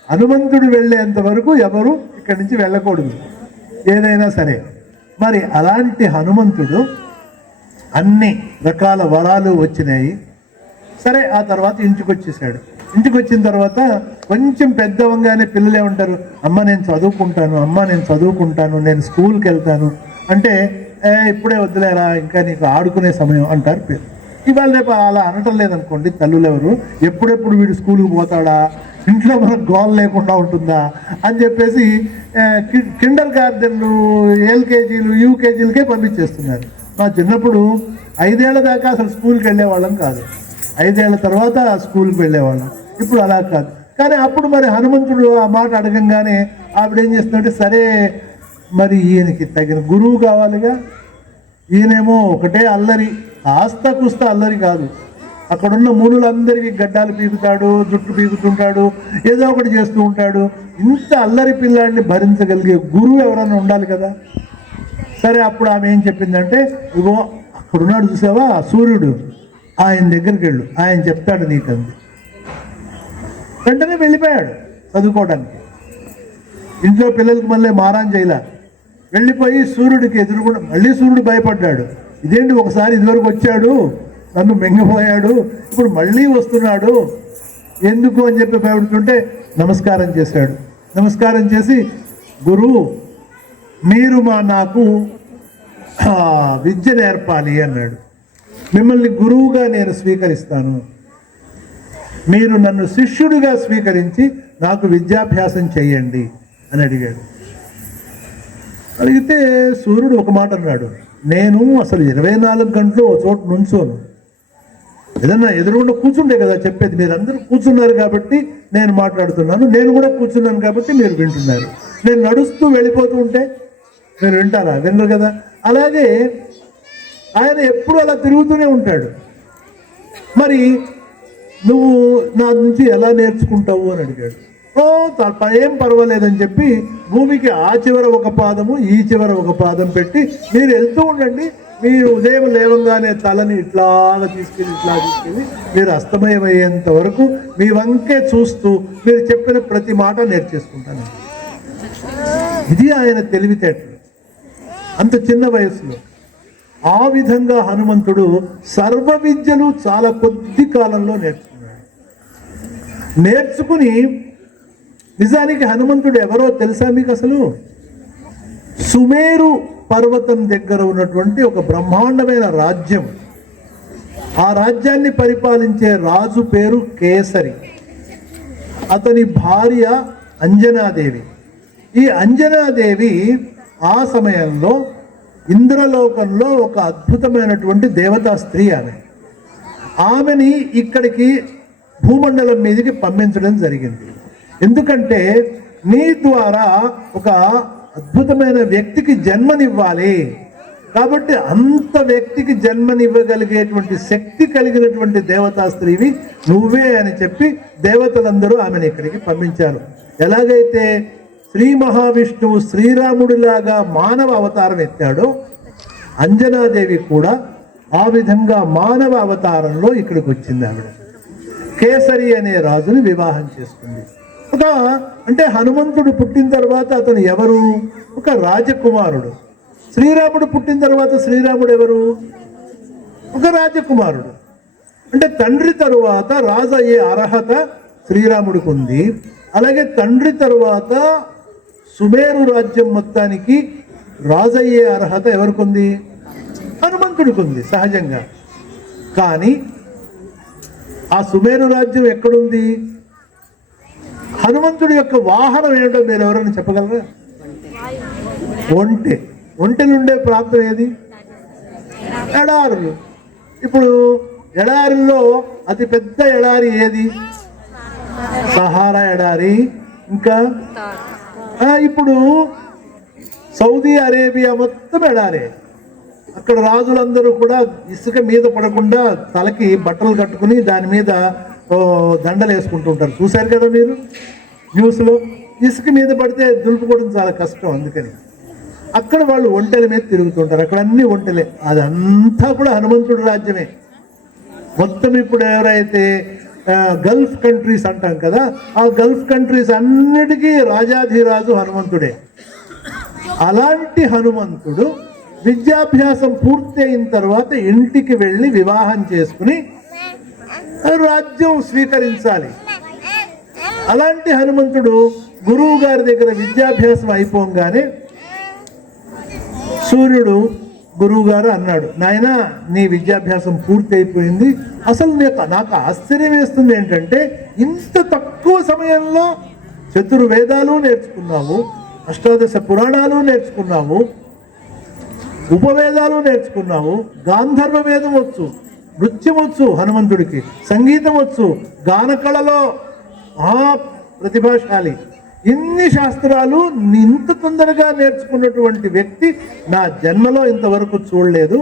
హనుమంతుడు వెళ్ళేంత వరకు ఎవరు ఇక్కడి నుంచి వెళ్ళకూడదు, ఏదైనా సరే. మరి అలాంటి హనుమంతుడు అన్ని రకాల వరాలు వచ్చినాయి. సరే, ఆ తర్వాత ఇంటికి వచ్చేసాడు. ఇంటికి వచ్చిన తర్వాత కొంచెం పెద్దవంగానే పిల్లలు ఏమంటారు, అమ్మ నేను చదువుకుంటాను, నేను స్కూల్కి వెళ్తాను అంటే, ఇప్పుడే వద్దులేరా, ఇంకా నీకు ఆడుకునే సమయం అంటారు పిల్లలు. ఇవాళ రేపు అలా అనటం లేదనుకోండి తల్లులు ఎవరు, ఎప్పుడెప్పుడు వీడు స్కూల్కి పోతాడా, ఇంట్లో మనకు గోల్ లేకుండా ఉంటుందా అని చెప్పేసి కిండర్ గార్డెన్లు, ఎల్కేజీలు, యూకేజీలకే పంపించేస్తున్నారు. మా చిన్నప్పుడు 5 ఏళ్ల దాకా అసలు స్కూల్కి వెళ్ళేవాళ్ళం కాదు, 5 ఏళ్ల తర్వాత స్కూల్కి వెళ్ళేవాళ్ళం. ఇప్పుడు అలా కాదు. కానీ అప్పుడు మరి హనుమంతుడు ఆ మాట అడగంగానే ఆవిడ ఏం చేస్తుందంటే, సరే మరి ఈయనకి తగిన గురువు కావాలిగా. ఈయనేమో ఒకటే అల్లరి, ఆస్తా కుస్తా అల్లరి కాదు, అక్కడున్న మునులందరికీ గడ్డాలు పీకుతాడు, జుట్టు పీకుతుంటాడు, ఏదో ఒకటి చేస్తూ ఉంటాడు. ఇంత అల్లరి పిల్లాడిని భరించగలిగే గురువు ఎవరైనా ఉండాలి కదా. సరే అప్పుడు ఆమె ఏం చెప్పిందంటే, ఇగో అక్కడున్నాడు చూసావా సూర్యుడు, ఆయన దగ్గరికి వెళ్ళు, ఆయన చెప్తాడు నీకంది. వెంటనే వెళ్ళిపోయాడు చదువుకోవడానికి. ఇంట్లో పిల్లలకి మళ్ళీ మారాన్ చేయలే, వెళ్ళిపోయి సూర్యుడికి ఎదురుకుండా. మళ్ళీ సూర్యుడు భయపడ్డాడు, ఇదేంటి ఒకసారి ఇదివరకు వచ్చాడు నన్ను మింగిపోయాడు, ఇప్పుడు మళ్ళీ వస్తున్నాడు ఎందుకు అని చెప్పి భయపడుతుంటే నమస్కారం చేశాడు. నమస్కారం చేసి, గురువు మీరు నాకు విద్య నేర్పాలి అన్నాడు. మిమ్మల్ని గురువుగా నేను స్వీకరిస్తాను, మీరు నన్ను శిష్యుడిగా స్వీకరించి నాకు విద్యాభ్యాసం చెయ్యండి అని అడిగాడు. అడిగితే సూర్యుడు ఒక మాట అన్నాడు, నేను అసలు 24 గంటలు ఒక చోట నుంచోను, ఏదన్నా ఎదురుగుండా కూర్చుంటే కదా చెప్పేది, మీరందరూ కూర్చున్నారు కాబట్టి నేను మాట్లాడుతున్నాను, నేను కూడా కూర్చున్నాను కాబట్టి మీరు వింటున్నారు. నేను నడుస్తూ వెళ్ళిపోతూ ఉంటే మీరు వింటారా? వినరు కదా. అలాగే ఆయన ఎప్పుడు అలా తిరుగుతూనే ఉంటాడు. మరి నువ్వు నా నుంచి ఎలా నేర్చుకుంటావు అని అడిగాడు. ఏం పర్వాలేదని చెప్పి భూమికి ఆ చివర ఒక పాదము ఈ చివర ఒక పాదం పెట్టి మీరు వెళ్తూ ఉండండి, మీరు ఉదయం లేవంగానే తలని ఇట్లాగా తీసుకెళ్ళి మీరు అస్తమయం అయ్యేంత వరకు మీ వంకే చూస్తూ మీరు చెప్పిన ప్రతి మాట నేర్చేసుకుంటాను. ఇది ఆయన తెలివితేటలు అంత చిన్న వయసులో. ఆ విధంగా హనుమంతుడు సర్వ విద్యలు చాలా కొద్ది కాలంలో నేర్చుకున్నాడు. నేర్చుకుని నిజానికి హనుమంతుడు ఎవరో తెలుసా మీకు? అసలు సుమేరు పర్వతం దగ్గర ఉన్నటువంటి ఒక బ్రహ్మాండమైన రాజ్యం, ఆ రాజ్యాన్ని పరిపాలించే రాజు పేరు కేసరి, అతని భార్య అంజనాదేవి. ఈ అంజనాదేవి ఆ సమయంలో ఇంద్రలోకంలో ఒక అద్భుతమైనటువంటి దేవతా స్త్రీ. ఆమెని ఇక్కడికి భూమండలం మీదకి పంపించడం జరిగింది. ఎందుకంటే నీ ద్వారా ఒక అద్భుతమైన వ్యక్తికి జన్మనివ్వాలి కాబట్టి, అంత వ్యక్తికి జన్మనివ్వగలిగేటువంటి శక్తి కలిగినటువంటి దేవతా స్త్రీవి నువ్వే అని చెప్పి దేవతలందరూ ఆమెను ఇక్కడికి పంపించారు. ఎలాగైతే శ్రీ మహావిష్ణువు శ్రీరాముడిలాగా మానవ అవతారం ఎత్తాడో, అంజనాదేవి కూడా ఆ విధంగా మానవ అవతారంలో ఇక్కడికి వచ్చింది. ఆవిడ కేసరి అనే రాజుని వివాహం చేసుకుంది. అంటే హనుమంతుడు పుట్టిన తర్వాత అతను ఎవరు? ఒక రాజకుమారుడు. శ్రీరాముడు పుట్టిన తర్వాత శ్రీరాముడు ఎవరు? ఒక రాజకుమారుడు. అంటే తండ్రి తరువాత రాజు అయ్యే అర్హత శ్రీరాముడికి ఉంది. అలాగే తండ్రి తరువాత సుమేరు రాజ్యం మొత్తానికి రాజు అయ్యే అర్హత ఎవరికి ఉంది? హనుమంతుడికి ఉంది సహజంగా. కానీ ఆ సుమేరు రాజ్యం ఎక్కడుంది? హనుమంతుడి యొక్క వాహనం ఏమిటో మీరు ఎవరైనా చెప్పగలరా? ఒంటె. ఒంటెలుండే ప్రాంతం ఏది? ఎడారులు. ఇప్పుడు ఎడారుల్లో అతి పెద్ద ఎడారి ఏది? సహారా ఎడారి. ఇంకా ఇప్పుడు సౌదీ అరేబియా మొత్తం ఎడారే. అక్కడ రాజులందరూ కూడా ఇసుక మీద పడకుండా తలకి బట్టలు కట్టుకుని దాని మీద దండలు వేసుకుంటూ ఉంటారు. చూశారు కదా మీరు న్యూస్లో. ఇసుక మీద పడితే దులుపుకోవడం చాలా కష్టం. అందుకని అక్కడ వాళ్ళు ఒంటెల మీద తిరుగుతుంటారు. అక్కడ అన్ని ఒంటెలే. అదంతా కూడా హనుమంతుడి రాజ్యమే మొత్తం. ఇప్పుడు ఎవరైతే గల్ఫ్ కంట్రీస్ అంటాం కదా, ఆ గల్ఫ్ కంట్రీస్ అన్నిటికీ రాజాధిరాజు హనుమంతుడే. అలాంటి హనుమంతుడు విద్యాభ్యాసం పూర్తి అయిన తర్వాత ఇంటికి వెళ్ళి వివాహం చేసుకుని రాజ్యం స్వీకరించాలి. అలాంటి హనుమంతుడు గురువు గారి దగ్గర విద్యాభ్యాసం అయిపోగానే సూర్యుడు గురువు గారు అన్నాడు, నాయన నీ విద్యాభ్యాసం పూర్తి అయిపోయింది. అసలు నాకు ఆశ్చర్యం వేస్తుంది ఏంటంటే, ఇంత తక్కువ సమయంలో చతుర్వేదాలు నేర్చుకున్నావు, అష్టాదశ పురాణాలు నేర్చుకున్నావు, ఉపవేదాలు నేర్చుకున్నావు, గాంధర్వ వేదం వచ్చు, నృత్యం వచ్చు, హనుమంతుడికి సంగీతం వచ్చు, గాన కళలో ప్రతిభాశాలి. ఇన్ని శాస్త్రాలు ఇంత తొందరగా నేర్చుకున్నటువంటి వ్యక్తి నా జన్మలో ఇంతవరకు చూడలేదు.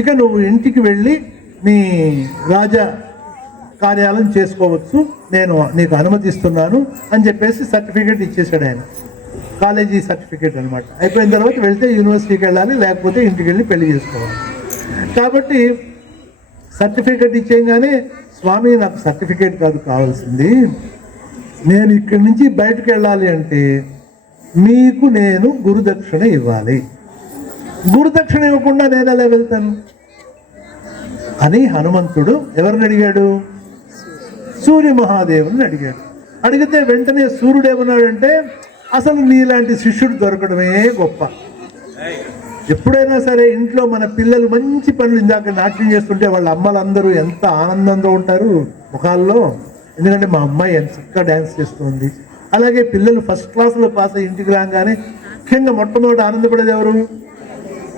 ఇక నువ్వు ఇంటికి వెళ్ళి నీ రాజా కార్యాలను చేసుకోవచ్చు, నేను నీకు అనుమతిస్తున్నాను అని చెప్పేసి సర్టిఫికేట్ ఇచ్చేసాడు ఆయన. కాలేజీ సర్టిఫికేట్ అనమాట. అయిపోయిన తర్వాత వెళ్తే యూనివర్సిటీకి వెళ్ళాలి, లేకపోతే ఇంటికి వెళ్ళి పెళ్లి చేసుకోవాలి. కాబట్టి సర్టిఫికేట్ ఇచ్చేయగానే, స్వామి నాకు సర్టిఫికేట్ కాదు కావాల్సింది, నేను ఇక్కడి నుంచి బయటకు వెళ్ళాలి అంటే మీకు నేను గురుదక్షిణ ఇవ్వాలి. గురుదక్షిణ ఇవ్వకుండా నేను ఎలా వెళ్తాను అని హనుమంతుడు ఎవరిని అడిగాడు? సూర్య మహాదేవుని అడిగాడు. అడిగితే వెంటనే సూర్యుడు ఏమన్నాడంటే, అసలు నీలాంటి శిష్యుడు దొరకడమే గొప్ప. ఎప్పుడైనా సరే ఇంట్లో మన పిల్లలు మంచి పనులు, ఇందాక నాట్యం చేస్తుంటే వాళ్ళ అమ్మలందరూ ఎంత ఆనందంగా ఉంటారు ముఖాల్లో. ఎందుకంటే మా అమ్మాయి ఎంత చక్కగా డ్యాన్స్ చేస్తుంది. అలాగే పిల్లలు ఫస్ట్ క్లాస్లో పాస్ అయ్యి ఇంటికి రాగానే ముఖ్యంగా మొట్టమొదటి ఆనందపడేది ఎవరు?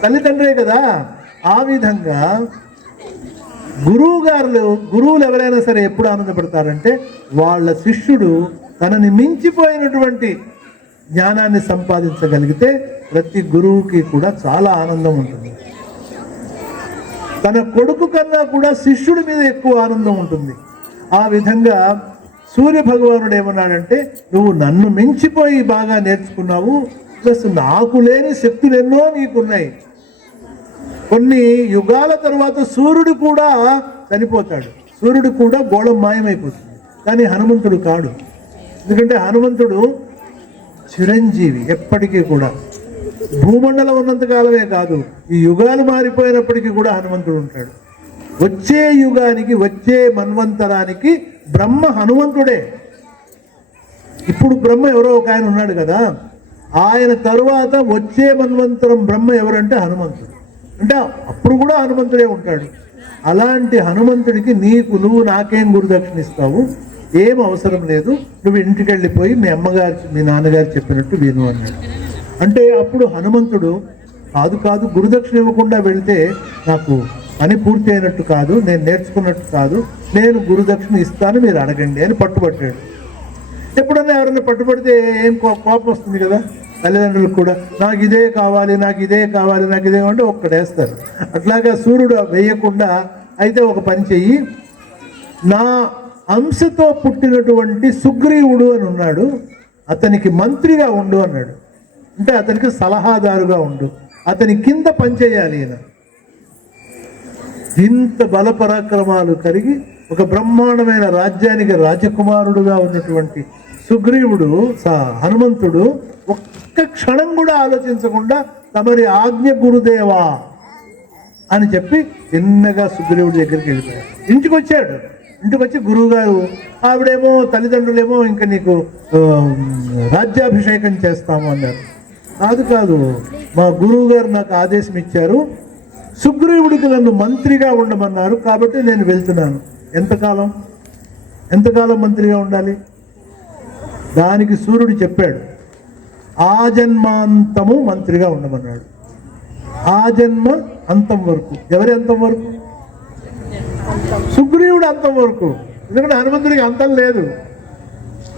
తల్లిదండ్రులే కదా. ఆ విధంగా గురువులు ఎవరైనా సరే ఎప్పుడు ఆనందపడతారంటే, వాళ్ళ శిష్యుడు తనని మించిపోయినటువంటి జ్ఞానాన్ని సంపాదించగలిగితే ప్రతి గురువుకి కూడా చాలా ఆనందం ఉంటుంది. తన కొడుకు కన్నా కూడా శిష్యుడి మీద ఎక్కువ ఆనందం ఉంటుంది. ఆ విధంగా సూర్య భగవానుడు ఏమన్నాడంటే, నువ్వు నన్ను మించిపోయి బాగా నేర్చుకున్నావు, ప్లస్ నాకు లేని శక్తులు ఎన్నో నీకున్నాయి. కొన్ని యుగాల తర్వాత సూర్యుడు కూడా చనిపోతాడు, సూర్యుడు కూడా గోళం మాయమైపోతుంది. కానీ హనుమంతుడు కాడు. ఎందుకంటే హనుమంతుడు చిరంజీవి, ఎప్పటికీ కూడా. భూమండలం ఉన్నంతకాలమే కాదు, ఈ యుగాలు మారిపోయినప్పటికీ కూడా హనుమంతుడు ఉంటాడు. వచ్చే యుగానికి, వచ్చే మన్వంతరానికి బ్రహ్మ హనుమంతుడే. ఇప్పుడు బ్రహ్మ ఎవరో ఒక ఆయన ఉన్నాడు కదా, ఆయన తరువాత వచ్చే మన్వంతరం బ్రహ్మ ఎవరంటే హనుమంతుడు. అంటే అప్పుడు కూడా హనుమంతుడే ఉంటాడు. అలాంటి హనుమంతుడికి నువ్వు నాకేం గురుదక్షిణ ఇస్తావు, ఏం అవసరం లేదు, నువ్వు ఇంటికి వెళ్ళిపోయి మీ అమ్మగారు మీ నాన్నగారు చెప్పినట్టు విను అన్నాడు. అంటే అప్పుడు హనుమంతుడు కాదు గురుదక్షిణ ఇవ్వకుండా వెళ్తే నాకు పని పూర్తి అయినట్టు కాదు, నేను నేర్చుకున్నట్టు కాదు, నేను గురుదక్షిణ ఇస్తాను, మీరు అడగండి అని పట్టుబట్టాడు. ఎప్పుడన్నా ఎవరైనా పట్టుబడితే ఏం కోపం వస్తుంది కదా తల్లిదండ్రులకు కూడా. నాకు ఇదే కావాలి, నాకు ఇదే కావాలి, నాకు ఇదే అంటే ఒక్కడేస్తారు. అట్లాగా సూర్యుడు వేయకుండా, అయితే ఒక పని చెయ్యి, నా అంశతో పుట్టినటువంటి సుగ్రీవుడు అని ఉన్నాడు, అతనికి మంత్రిగా ఉండు అన్నాడు. అంటే అతనికి సలహాదారుగా ఉండు, అతని కింద పనిచేయాలి. ఈయన ఇంత బలపరాక్రమాలు కలిగి ఒక బ్రహ్మాండమైన రాజ్యానికి రాజకుమారుడుగా ఉన్నటువంటి సుగ్రీవుడు హనుమంతుడు ఒక్క క్షణం కూడా ఆలోచించకుండా తమరి ఆజ్ఞ గురుదేవా అని చెప్పి చిన్నగా సుగ్రీవుడి దగ్గరికి వెళ్ళిపోయాడు. ఇంటికి వచ్చాడు. ఇంటికి వచ్చి గురువుగారు, ఆవిడేమో తల్లిదండ్రులేమో ఇంకా నీకు రాజ్యాభిషేకం చేస్తాము అన్నారు. కాదు, మా గురువు గారు నాకు ఆదేశం ఇచ్చారు, సుగ్రీవుడికి నన్ను మంత్రిగా ఉండమన్నారు, కాబట్టి నేను వెళ్తున్నాను. ఎంతకాలం మంత్రిగా ఉండాలి? దానికి సూర్యుడు చెప్పాడు, ఆజన్మాంతము మంత్రిగా ఉండమన్నాడు. ఆ జన్మ అంతం వరకు. ఎవరి అంతం వరకు? సుగ్రీవుడు అంతం వరకు. ఎందుకంటే హనుమంతుడికి అంతం లేదు.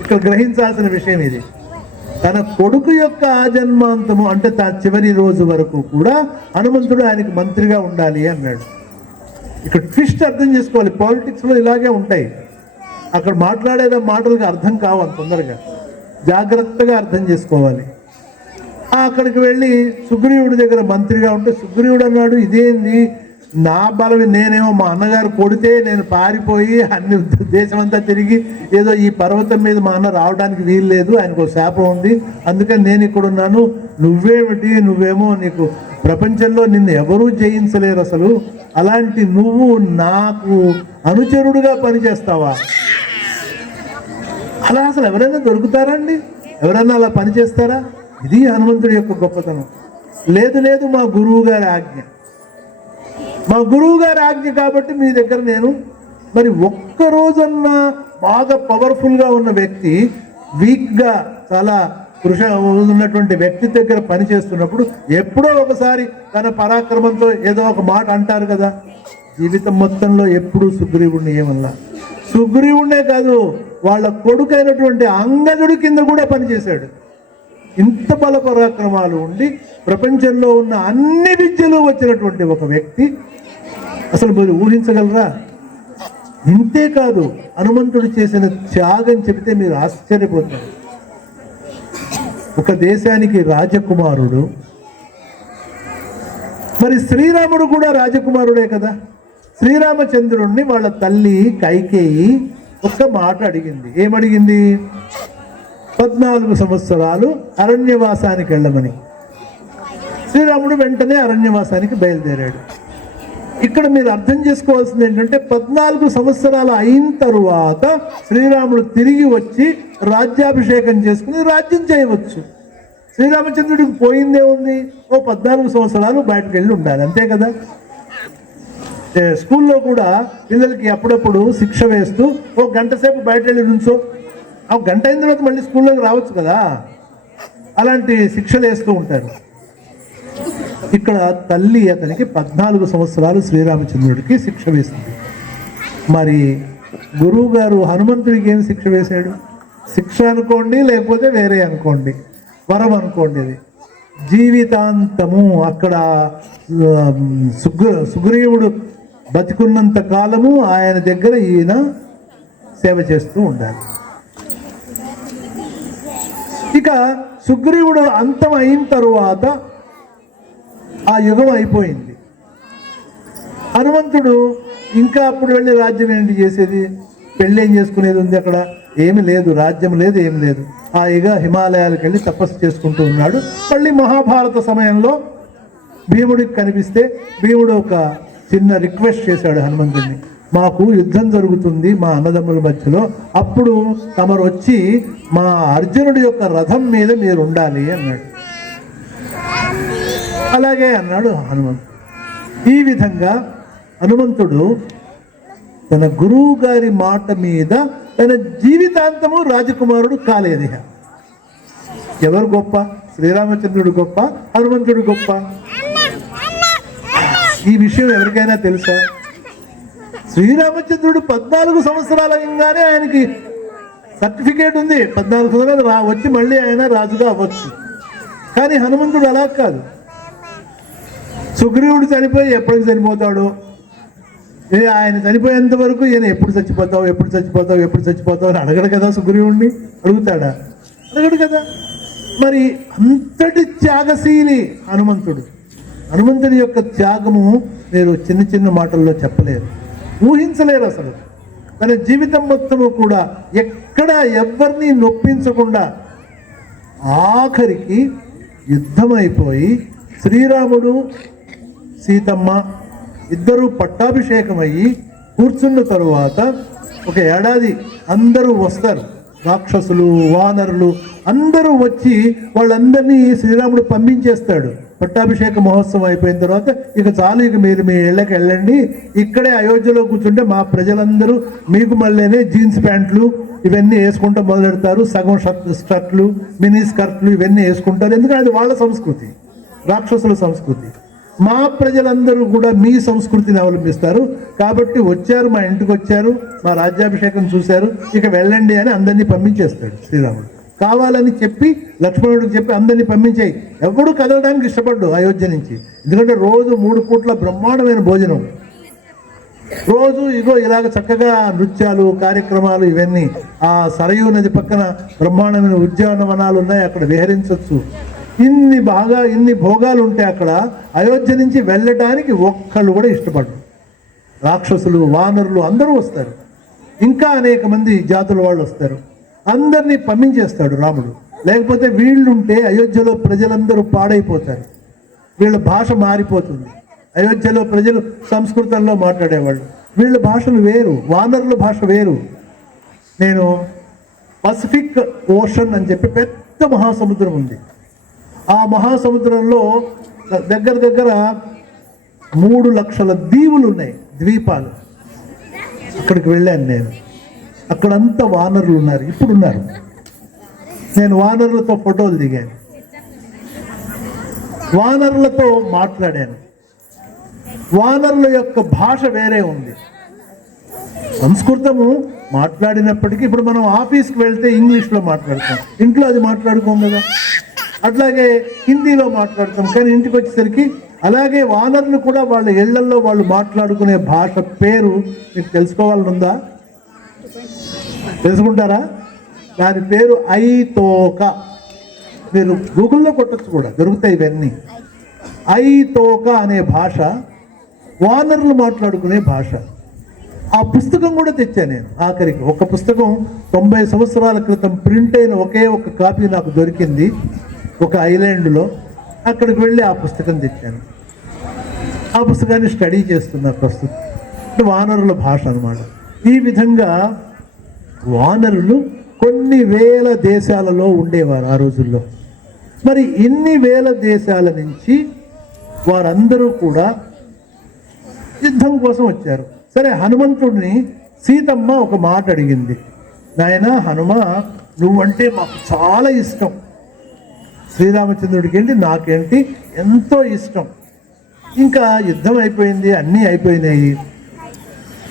ఇక్కడ గ్రహించాల్సిన విషయం ఇది. తన కొడుకు యొక్క ఆజన్మాంతము అంటే తన చివరి రోజు వరకు కూడా హనుమంతుడు ఆయనకి మంత్రిగా ఉండాలి అన్నాడు. ఇక్కడ ట్విస్ట్ అర్థం చేసుకోవాలి. పాలిటిక్స్లో ఇలాగే ఉంటాయి. అక్కడ మాట్లాడేదా మాటలకు అర్థం కావు అంత తొందరగా, జాగ్రత్తగా అర్థం చేసుకోవాలి. అక్కడికి వెళ్ళి సుగ్రీవుడి దగ్గర మంత్రిగా ఉంటే సుగ్రీవుడు అన్నాడు, ఇదేంది నా బలం, నేనేమో మా అన్నగారు కొడితే నేను పారిపోయి అన్ని దేశమంతా తిరిగి ఏదో ఈ పర్వతం మీద మా అన్న రావడానికి వీలు లేదు, ఆయనకు ఒక శాపం ఉంది, అందుకని నేను ఇక్కడ ఉన్నాను. నువ్వేమిటి, నువ్వేమో నీకు ప్రపంచంలో నిన్ను ఎవరూ జయించలేరు అసలు, అలాంటి నువ్వు నాకు అనుచరుడుగా పనిచేస్తావా? అలా అసలు ఎవరైనా దొరుకుతారండి? ఎవరైనా అలా పనిచేస్తారా? ఇది హనుమంతుడి యొక్క గొప్పతనం. లేదు మా గురువు గారి ఆజ్ఞ, మా గురువు గారి ఆజ్ఞ కాబట్టి మీ దగ్గర నేను. మరి ఒక్కరోజన్నా బాగా పవర్ఫుల్గా ఉన్న వ్యక్తి, వీక్గా చాలా ఉన్నటువంటి వ్యక్తి దగ్గర పని చేస్తున్నప్పుడు ఎప్పుడో ఒకసారి తన పరాక్రమంతో ఏదో ఒక మాట అంటారు కదా. జీవితం మొత్తంలో ఎప్పుడూ సుగ్రీవుడిని ఏమల్లా. సుగ్రీవుడినే కాదు, వాళ్ళ కొడుకైనటువంటి అంగదుడి కింద కూడా పనిచేశాడు. ఇంత బల పరాక్రమాలు ఉండి ప్రపంచంలో ఉన్న అన్ని విద్యలు వచ్చినటువంటి ఒక వ్యక్తి అసలు మీరు ఊహించగలరా? ఇంతే కాదు, హనుమంతుడు చేసిన త్యాగం చెబితే మీరు ఆశ్చర్యపోతారు. ఒక దేశానికి రాజకుమారుడు, మరి శ్రీరాముడు కూడా రాజకుమారుడే కదా. శ్రీరామచంద్రుణ్ణి వాళ్ళ తల్లి కైకేయి ఒక్క మాట అడిగింది. ఏమడిగింది? 14 సంవత్సరాలు అరణ్యవాసానికి వెళ్ళమని. శ్రీరాముడు వెంటనే అరణ్యవాసానికి బయలుదేరాడు. ఇక్కడ మీరు అర్థం చేసుకోవాల్సింది ఏంటంటే 14 సంవత్సరాలు అయిన తరువాత శ్రీరాముడు తిరిగి వచ్చి రాజ్యాభిషేకం చేసుకుని రాజ్యం చేయవచ్చు. శ్రీరామచంద్రుడికి పోయిందే ఉంది, ఓ 14 సంవత్సరాలు బయటకు వెళ్ళి ఉండాలి, అంతే కదా. స్కూల్లో కూడా పిల్లలకి అప్పుడప్పుడు శిక్ష వేస్తూ ఓ గంట సేపు బయట వెళ్ళి నుంచో, ఆ గంట అయిన తర్వాత మళ్ళీ స్కూల్లోకి రావచ్చు కదా, అలాంటి శిక్షలు వేస్తూ ఉంటారు. ఇక్కడ తల్లి అతనికి 14 సంవత్సరాలు శ్రీరామచంద్రుడికి శిక్ష వేసింది. మరి గురువు గారు హనుమంతుడికి ఏం శిక్ష వేశాడు? శిక్ష అనుకోండి, లేకపోతే వేరే అనుకోండి, వరం అనుకోండి, ఇది జీవితాంతము అక్కడ సుగ్రీవుడు బతికున్నంత కాలము ఆయన దగ్గర ఈయన సేవ చేస్తూ ఉండాలి. ఇక సుగ్రీవుడు అంతం అయిన తరువాత ఆ యుగం అయిపోయింది. హనుమంతుడు ఇంకా అప్పుడు వెళ్ళి రాజ్యం ఏంటి చేసేది? పెళ్ళి ఏం చేసుకునేది ఉంది అక్కడ? ఏమి లేదు, రాజ్యం లేదు, ఏం లేదు. హాయిగా హిమాలయాలకు వెళ్ళి తపస్సు చేసుకుంటూ ఉన్నాడు. మళ్ళీ మహాభారత సమయంలో భీముడికి కనిపిస్తే భీముడు ఒక చిన్న రిక్వెస్ట్ చేశాడు హనుమంతుడిని, మాకు యుద్ధం జరుగుతుంది మా అన్నదమ్ముల మధ్యలో, అప్పుడు తమరు వచ్చి మా అర్జునుడి యొక్క రథం మీద మీరు ఉండాలి అన్నాడు. అలాగే అన్నాడు హనుమంతుడు. ఈ విధంగా హనుమంతుడు తన గురువు గారి మాట మీద తన జీవితాంతము రాజకుమారుడు కాలేదు. ఎవరు గొప్ప? శ్రీరామచంద్రుడు గొప్ప, హనుమంతుడు గొప్ప? ఈ విషయం ఎవరికైనా తెలుసా? శ్రీరామచంద్రుడు 14 సంవత్సరాలు అయ్యంగానే ఆయనకి సర్టిఫికేట్ ఉంది, 14 సంవత్సరాలు వచ్చి మళ్ళీ ఆయన రాజుగా అవ్వచ్చు. కానీ హనుమంతుడు అలా కాదు. సుగ్రీవుడు చనిపోయి ఎప్పటికి చనిపోతాడు, ఆయన చనిపోయేంత వరకు ఈయన ఎప్పుడు చచ్చిపోతావు ఎప్పుడు చచ్చిపోతావు ఎప్పుడు చచ్చిపోతావు అని అడగడు కదా. సుగ్రీవుడిని అడుగుతాడా? అడగడు కదా. మరి అంతటి త్యాగశీలి హనుమంతుడు. హనుమంతుడి యొక్క త్యాగము మీరు చిన్న చిన్న మాటల్లో చెప్పలేరు, ఊహించలేరు అసలు. తన జీవితం మొత్తము కూడా ఎక్కడ ఎవరిని నొప్పించకుండా ఆఖరికి యుద్ధం అయిపోయి శ్రీరాముడు సీతమ్మ ఇద్దరు పట్టాభిషేకం అయ్యి కూర్చున్న తరువాత ఒక ఏడాది అందరూ వస్తారు, రాక్షసులు వానరులు అందరూ వచ్చి వాళ్ళందరినీ శ్రీరాముడు పంపించేస్తాడు. పట్టాభిషేక మహోత్సవం అయిపోయిన తర్వాత ఇక చాలు, ఇక మీరు మీ ఇళ్ళకి వెళ్ళండి, ఇక్కడే అయోధ్యలో కూర్చుంటే మా ప్రజలందరూ మీకు మళ్ళీనే జీన్స్ ప్యాంట్లు ఇవన్నీ వేసుకుంటూ మొదలెడతారు, సగం షర్ట్లు మినీ స్కర్ట్లు ఇవన్నీ వేసుకుంటారు. ఎందుకంటే అది వాళ్ళ సంస్కృతి, రాక్షసుల సంస్కృతి. మా ప్రజలందరూ కూడా మీ సంస్కృతిని అవలంబిస్తారు. కాబట్టి వచ్చారు, మా ఇంటికి వచ్చారు, మా రాజ్యాభిషేకం చూశారు, ఇక వెళ్ళండి అని అందరినీ పంపించేస్తాడు శ్రీరాముడు. కావాలని చెప్పి లక్ష్మణుడికి చెప్పి అందరినీ పంపించేయి. ఎవడు కదలడానికి ఇష్టపడ్డు అయోధ్య నుంచి. ఎందుకంటే రోజు 3 పూట్ల బ్రహ్మాండమైన భోజనం, రోజు ఇగో ఇలాగ చక్కగా నృత్యాలు కార్యక్రమాలు ఇవన్నీ. ఆ సరయూ నది పక్కన బ్రహ్మాండమైన ఉద్యానవనాలు ఉన్నాయి, అక్కడ విహరించవచ్చు. ఇన్ని భోగాలు ఉంటే అక్కడ అయోధ్య నుంచి వెళ్ళటానికి ఒక్కళ్ళు కూడా ఇష్టపడరు. రాక్షసులు వానరులు అందరూ వస్తారు, ఇంకా అనేక మంది జాతుల వాళ్ళు వస్తారు. అందరినీ పంపించేస్తాడు రాముడు. లేకపోతే వీళ్ళుంటే అయోధ్యలో ప్రజలందరూ పాడైపోతారు, వీళ్ళ భాష మారిపోతుంది. అయోధ్యలో ప్రజలు సంస్కృతంలో మాట్లాడేవాళ్ళు, వీళ్ళ భాషలు వేరు, వానరుల భాష వేరు. నేను పసిఫిక్ ఓషన్ అని చెప్పి పెద్ద మహాసముద్రం ఉంది. ఆ మహాసముద్రంలో దగ్గర 3 లక్షల దీవులు ఉన్నాయి, ద్వీపాలు. అక్కడికి వెళ్ళాను నేను. అక్కడంతా వానరులు ఉన్నారు, ఇప్పుడున్నారు. నేను వానరులతో ఫోటోలు దిగాను, వానరులతో మాట్లాడాను. వానరుల యొక్క భాష వేరే ఉంది. సంస్కృతము మాట్లాడినప్పటికీ ఇప్పుడు మనం ఆఫీస్కి వెళ్తే ఇంగ్లీష్లో మాట్లాడతాం, ఇంట్లో అది మాట్లాడుకోం కదా. అట్లాగే హిందీలో మాట్లాడతాం, కానీ ఇంటికి వచ్చేసరికి అలాగే వానరులు కూడా వాళ్ళ ఇళ్లల్లో వాళ్ళు మాట్లాడుకునే భాష పేరు మీకు తెలుసుకోవాలని ఉందా? తెలుసుకుంటారా? దాని పేరు ఐతోక. మీరు గూగుల్లో కొట్టచ్చు కూడా, దొరుకుతాయి ఇవన్నీ. ఐతోక అనే భాష వానరులు మాట్లాడుకునే భాష. ఆ పుస్తకం కూడా తెచ్చాను నేను. ఆఖరికి ఒక పుస్తకం 90 సంవత్సరాల క్రితం ప్రింట్ అయిన ఒకే ఒక కాపీ నాకు దొరికింది ఒక ఐలాండ్లో. అక్కడికి వెళ్ళి ఆ పుస్తకం తెచ్చాను. ఆ పుస్తకాన్ని స్టడీ చేస్తున్నా ప్రస్తుతం. వానరుల భాష అన్నమాట. ఈ విధంగా వానరులు కొన్ని వేల దేశాలలో ఉండేవారు ఆ రోజుల్లో. మరి ఇన్ని వేల దేశాల నుంచి వారందరూ కూడా యుద్ధం కోసం వచ్చారు. సరే, హనుమంతుడిని సీతమ్మ ఒక మాట అడిగింది. నాయనా హనుమ, నువ్వంటే మాకు చాలా ఇష్టం. శ్రీరామచంద్రుడికి ఏంటి, నాకేంటి ఎంతో ఇష్టం. ఇంకా యుద్ధం అయిపోయింది, అన్నీ అయిపోయినాయి.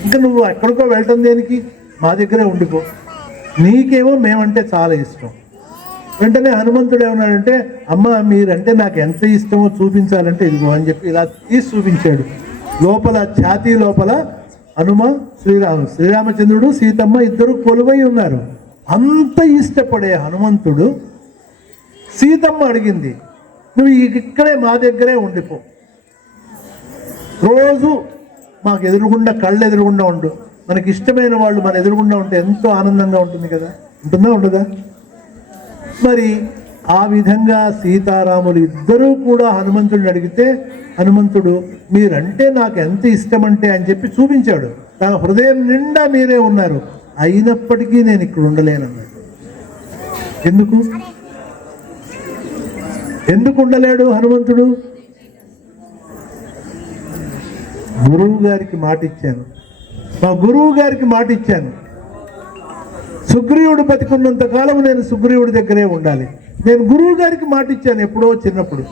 ఇంకా నువ్వు ఎక్కడికో వెళ్ళటం దేనికి? మా దగ్గరే ఉండిపో. నీకేమో మేమంటే చాలా ఇష్టం. వెంటనే హనుమంతుడు ఏమన్నాడంటే, అమ్మ మీరంటే నాకు ఎంత ఇష్టమో చూపించాలంటే ఇదిగో అని చెప్పి ఇలా తీసి చూపించాడు. లోపల ఛాతీ లోపల హనుమ శ్రీరామచంద్రుడు సీతమ్మ ఇద్దరు కొలువై ఉన్నారు. అంత ఇష్టపడే హనుమంతుడు సీతమ్మ అడిగింది, నువ్వు ఇక్కడే మా దగ్గరే ఉండిపో, రోజు మాకు ఎదురుగుండా కళ్ళు ఎదురుగుండా ఉండు. మనకి ఇష్టమైన వాళ్ళు మన ఎదురుగుండా ఉంటే ఎంతో ఆనందంగా ఉంటుంది కదా. ఉంటుందా ఉండదా? మరి ఆ విధంగా సీతారాములు ఇద్దరూ కూడా హనుమంతుడిని అడిగితే హనుమంతుడు మీరంటే నాకు ఎంత ఇష్టమంటే అని చెప్పి చూపించాడు. తన హృదయం నిండా మీరే ఉన్నారు, అయినప్పటికీ నేను ఇక్కడ ఉండలేనన్నాడు. ఎందుకు ఉండలేడు హనుమంతుడు? గురువు గారికి మాట ఇచ్చాను, మా గురువు గారికి మాట ఇచ్చాను, సుగ్రీవుడు బతికున్నంత కాలం నేను సుగ్రీవుడి దగ్గరే ఉండాలి. నేను గురువు గారికి మాట ఇచ్చాను ఎప్పుడో చిన్నప్పుడు.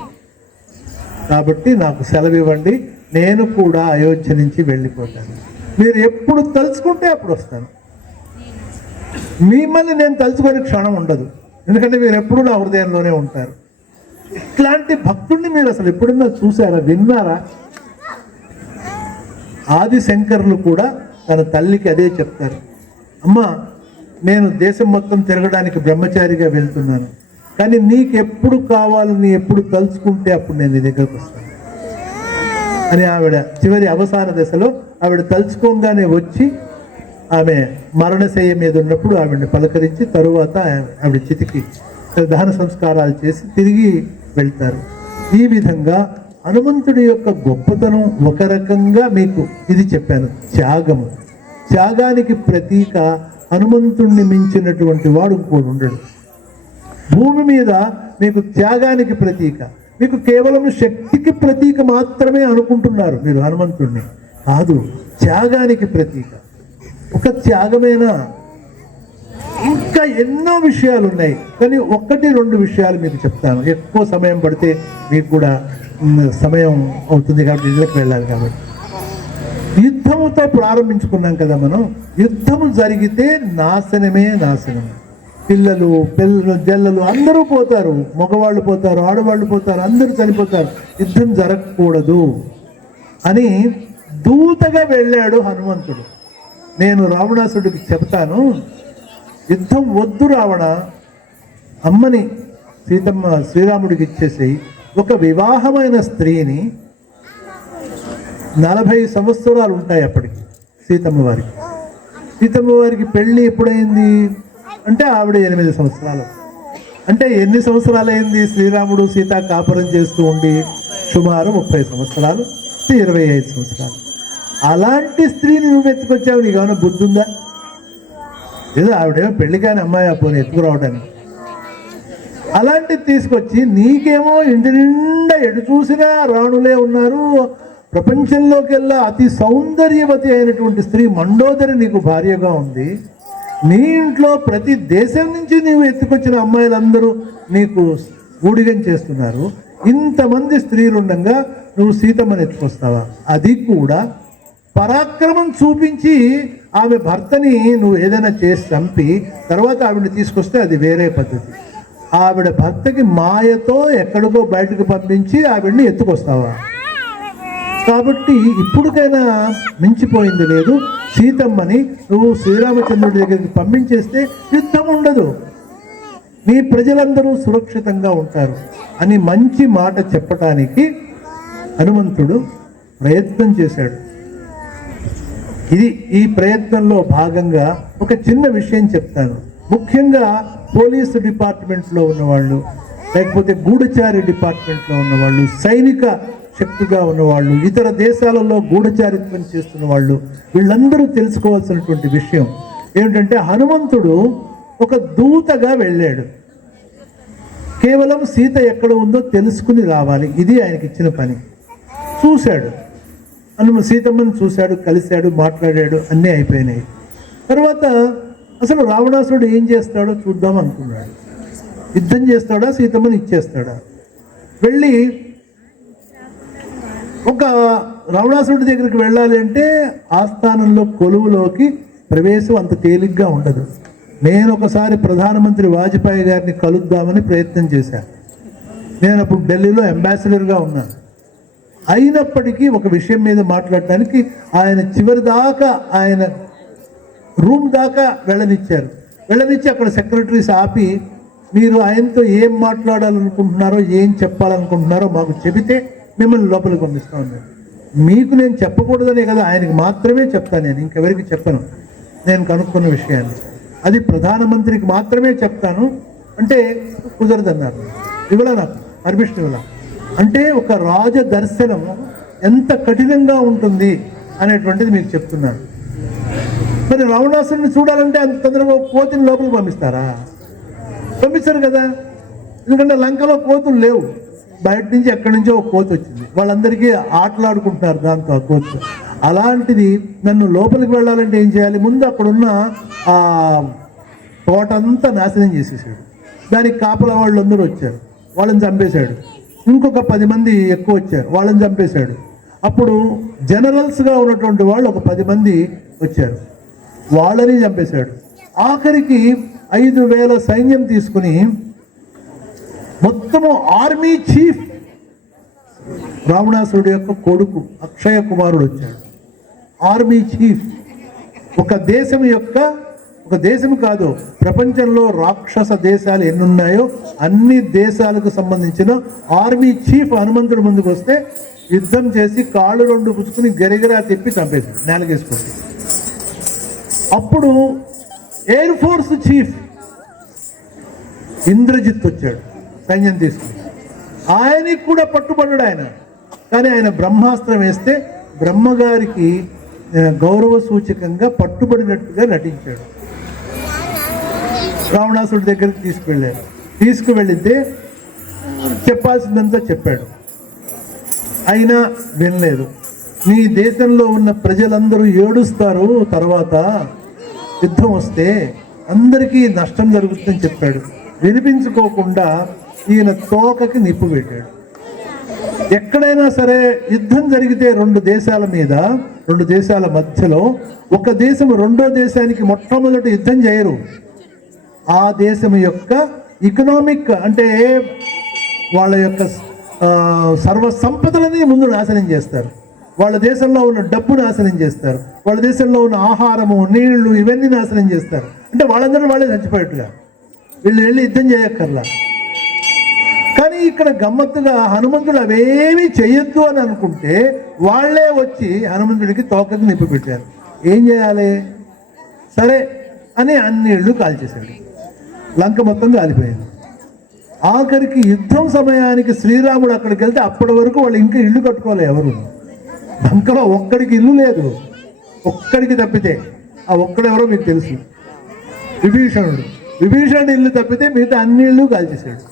కాబట్టి నాకు సెలవు ఇవ్వండి, నేను కూడా అయోధ్య నుంచి వెళ్ళిపోతాను. మీరు ఎప్పుడు తలుచుకుంటే అప్పుడు వస్తాను. మిమ్మల్ని నేను తలుచుకునే క్షణం ఉండదు, ఎందుకంటే మీరు ఎప్పుడు నా హృదయంలోనే ఉంటారు. ఇట్లాంటి భక్తుడిని మీరు అసలు ఎప్పుడన్నా చూసారా, విన్నారా? ఆది శంకరులు కూడా తన తల్లికి అదే చెప్తారు, అమ్మా నేను దేశం మొత్తం తిరగడానికి బ్రహ్మచారిగా వెళ్తున్నాను, కానీ నీకు ఎప్పుడు కావాలని ఎప్పుడు తలుచుకుంటే అప్పుడు నేను నీ దగ్గరకు వస్తాను అని ఆవిడ చివరి అవసాన దశలో ఆవిడ తలుచుకోగానే వచ్చి ఆమె మరణశయ్య మీద ఉన్నప్పుడు ఆవిడని పలకరించి తరువాత ఆవిడ చితికి దహన సంస్కారాలు చేసి తిరిగి వెళ్తారు. ఈ విధంగా హనుమంతుడి యొక్క గొప్పతనం ఒక రకంగా మీకు ఇది చెప్పాను. త్యాగానికి ప్రతీక హనుమంతుణ్ణి మించినటువంటి వాడు ఇంకోడు ఉండడు భూమి మీద. మీకు త్యాగానికి ప్రతీక, మీకు కేవలం శక్తికి ప్రతీక మాత్రమే అనుకుంటున్నారు మీరు హనుమంతుడిని. కాదు, త్యాగానికి ప్రతీక. ఒక త్యాగమేనా? ఇంకా ఎన్నో విషయాలు ఉన్నాయి, కానీ 1-2 విషయాలు మీకు చెప్తాను. ఎక్కువ సమయం పడితే మీకు కూడా సమయం అవుతుంది కాబట్టి ఇళ్ళకి వెళ్ళాలి. కాబట్టి యుద్ధముతో ప్రారంభించుకున్నాం కదా మనం. యుద్ధము జరిగితే నాశనమే నాశనం. పిల్లలు జల్లలు అందరూ పోతారు, మగవాళ్ళు పోతారు, ఆడవాళ్ళు పోతారు, అందరూ చనిపోతారు. యుద్ధం జరగకూడదు అని దూతగా వెళ్ళాడు హనుమంతుడు. నేను రావణాసుడికి చెప్తాను, యుద్ధం వద్దు రావణ, అమ్మని సీతమ్మ శ్రీరాముడికి ఇచ్చేసి ఒక వివాహమైన స్త్రీని 40 సంవత్సరాలు ఉంటాయి అప్పటికి సీతమ్మ వారికి పెళ్ళి ఎప్పుడైంది అంటే ఆవిడ 8 సంవత్సరాలు. అంటే ఎన్ని సంవత్సరాలు అయింది శ్రీరాముడు సీత కాపురం చేస్తూ ఉండి? సుమారు 30 సంవత్సరాలు, 25 సంవత్సరాలు. అలాంటి స్త్రీని నువ్వు ఎత్తుకొచ్చావు, నీకు ఏమైనా బుద్ధి ఉందా? ఏదో ఆవిడేమో పెళ్లి కాని అమ్మాయి పోనీ ఎత్తుకురావడానికి. అలాంటిది తీసుకొచ్చి నీకేమో ఇంటి నిండా ఎటు చూసినా రాణులే ఉన్నారు, ప్రపంచంలోకెల్లా అతి సౌందర్యవతి అయినటువంటి స్త్రీ మండోదరి నీకు భార్యగా ఉంది. నీ ఇంట్లో ప్రతి దేశం నుంచి నీవు ఎత్తుకొచ్చిన అమ్మాయిలందరూ నీకు ఊడిగం చేస్తున్నారు. ఇంతమంది స్త్రీలు ఉండగా నువ్వు సీతమ్మని ఎత్తుకొస్తావా? అది కూడా పరాక్రమం చూపించి ఆమె భర్తని నువ్వు ఏదైనా చేసి చంపి తర్వాత ఆవిడని తీసుకొస్తే అది వేరే పద్ధతి. ఆవిడ భర్తకి మాయతో ఎక్కడికో బయటకు పంపించి ఆవిడ్ని ఎత్తుకొస్తావా? కాబట్టి ఇప్పటికైనా మించిపోయింది లేదు. సీతమ్మని నువ్వు శ్రీరామచంద్రుడి దగ్గరికి పంపించేస్తే యుద్ధం ఉండదు, నీ ప్రజలందరూ సురక్షితంగా ఉంటారు అని మంచి మాట చెప్పటానికి హనుమంతుడు ప్రయత్నం చేశాడు. ఈ ప్రయత్నంలో భాగంగా ఒక చిన్న విషయం చెప్తాను. ముఖ్యంగా పోలీసు డిపార్ట్మెంట్లో ఉన్నవాళ్ళు, లేకపోతే గూఢచారి డిపార్ట్మెంట్లో ఉన్నవాళ్ళు, సైనిక శక్తిగా ఉన్నవాళ్ళు, ఇతర దేశాలలో గూఢచారిత్వం చేస్తున్న వాళ్ళు, వీళ్ళందరూ తెలుసుకోవాల్సినటువంటి విషయం ఏమిటంటే హనుమంతుడు ఒక దూతగా వెళ్ళాడు. కేవలం సీత ఎక్కడ ఉందో తెలుసుకుని రావాలి, ఇది ఆయనకి ఇచ్చిన పని. చూశాడు, సీతమ్మని చూశాడు, కలిశాడు, మాట్లాడాడు, అన్నీ అయిపోయినాయి. తర్వాత అసలు రావణాసురుడు ఏం చేస్తాడో చూద్దాం అనుకున్నాడు. యుద్ధం చేస్తాడా, సీతమ్మని ఇచ్చేస్తాడా? వెళ్ళి ఒక రావణాసురుడి దగ్గరికి వెళ్ళాలి అంటే ఆస్థానంలో కొలువులోకి ప్రవేశం అంత తేలిగ్గా ఉండదు. నేను ఒకసారి ప్రధానమంత్రి వాజ్పేయి గారిని కలుద్దామని ప్రయత్నం చేశాను. నేను అప్పుడు ఢిల్లీలో అంబాసిడర్గా ఉన్నాను. అయినప్పటికీ ఒక విషయం మీద మాట్లాడటానికి ఆయన చివరి దాకా ఆయన రూమ్ దాకా వెళ్ళనిచ్చి అక్కడ సెక్రటరీస్ ఆపి మీరు ఆయనతో ఏం మాట్లాడాలనుకుంటున్నారో ఏం చెప్పాలనుకుంటున్నారో మాకు చెబితే మిమ్మల్ని లోపలికి పంపిస్తా ఉన్నాను. మీకు నేను చెప్పకూడదనే కదా, ఆయనకి మాత్రమే చెప్తాను, నేను ఇంకెవరికి చెప్పను. నేను కనుక్కున్న విషయాన్ని అది ప్రధానమంత్రికి మాత్రమే చెప్తాను అంటే కుదరదన్నారు. ఇవ్వలా, నాకు పర్మిషన్ ఇవ్వలా. అంటే ఒక రాజ దర్శనం ఎంత కఠినంగా ఉంటుంది అనేటువంటిది మీకు చెప్తున్నాను. మరి రావణాసురుని చూడాలంటే అంత తొందరగా కోతిని లోపలికి పంపిస్తారా? పంపిస్తారు కదా, ఎందుకంటే లంకలో కోతులు లేవు. బయట నుంచి ఎక్కడి నుంచో ఒక కోతి వచ్చింది, వాళ్ళందరికీ ఆటలాడుకుంటున్నారు దాంతో ఆ కోతి. అలాంటిది నన్ను లోపలికి వెళ్ళాలంటే ఏం చేయాలి? ముందు అక్కడున్న ఆ తోటంతా నాశనం చేసేసాడు. దానికి కాపలా వాళ్ళందరూ వచ్చారు, వాళ్ళని చంపేశాడు. ఇంకొక 10 మంది ఎక్కువ వచ్చారు, వాళ్ళని చంపేశాడు. అప్పుడు జనరల్స్గా ఉన్నటువంటి వాళ్ళు ఒక 10 మంది వచ్చారు, వాళ్ళని చంపేశాడు. ఆఖరికి 5,000 సైన్యం తీసుకుని మొత్తము ఆర్మీ చీఫ్ రావణాసురుడు యొక్క కొడుకు అక్షయ కుమారుడు వచ్చాడు. ఆర్మీ చీఫ్ ఒక దేశం కాదు, ప్రపంచంలో రాక్షస దేశాలు ఎన్నున్నాయో అన్ని దేశాలకు సంబంధించిన ఆర్మీ చీఫ్ హనుమంతుడు ముందుకు వస్తే యుద్ధం చేసి కాళ్ళు 2 పుచ్చుకుని గరిగరా తిప్పి చంపేశాడు, నేలకేసుకుంటే. అప్పుడు ఎయిర్ ఫోర్స్ చీఫ్ ఇంద్రజిత్ వచ్చాడు సైన్యం తీసుకుని. ఆయనకి కూడా పట్టుబడ్డాడు ఆయన. కానీ ఆయన బ్రహ్మాస్త్రం వేస్తే బ్రహ్మగారికి గౌరవ సూచకంగా పట్టుబడినట్టుగా నటించాడు. రావణాసుడి దగ్గరికి తీసుకువెళితే చెప్పాల్సిందంతా చెప్పాడు. అయినా వినలేదు. నీ దేశంలో ఉన్న ప్రజలందరూ ఏడుస్తారు, తర్వాత యుద్ధం వస్తే అందరికీ నష్టం జరుగుతుందని చెప్పాడు. వినిపించుకోకుండా ఈయన తోకకి నిప్పు పెట్టాడు. ఎక్కడైనా సరే యుద్ధం జరిగితే 2 దేశాల మధ్యలో ఒక దేశం రెండో దేశానికి మొట్టమొదటి యుద్ధం చేయరు. ఆ దేశం యొక్క ఎకనామిక్ అంటే వాళ్ళ యొక్క సర్వ సంపదలని ముందు నాశనం చేస్తారు. వాళ్ళ దేశంలో ఉన్న డబ్బు నాశనం చేస్తారు. వాళ్ళ దేశంలో ఉన్న ఆహారము, నీళ్లు ఇవన్నీ నాశనం చేస్తారు. అంటే వాళ్ళందరూ వాళ్ళే చచ్చిపోయేట్టుగా, వీళ్ళు వెళ్ళి యుద్ధం చేయక్కర్లా. కానీ ఇక్కడ గమ్మత్తుగా హనుమంతుడు అవేమీ చెయ్యొద్దు అని అనుకుంటే వాళ్లే వచ్చి హనుమంతుడికి తోకకి నిప్పు పెట్టారు. ఏం చేయాలి? సరే అని అన్ని ఇళ్ళు కాల్చేశాడు. లంక మొత్తం కాలిపోయింది. ఆఖరికి యుద్ధం సమయానికి శ్రీరాముడు అక్కడికి వెళ్తే అప్పటి వరకు వాళ్ళు ఇంకా ఇల్లు కట్టుకోవాలి. ఎవరు లంకలో ఒక్కడికి ఇల్లు లేదు, ఒక్కడికి తప్పితే. ఆ ఒక్కడెవరో మీకు తెలుసు, విభీషణుడు ఇల్లు తప్పితే మిగతా అన్ని ఇళ్ళు కాల్చేశాడు.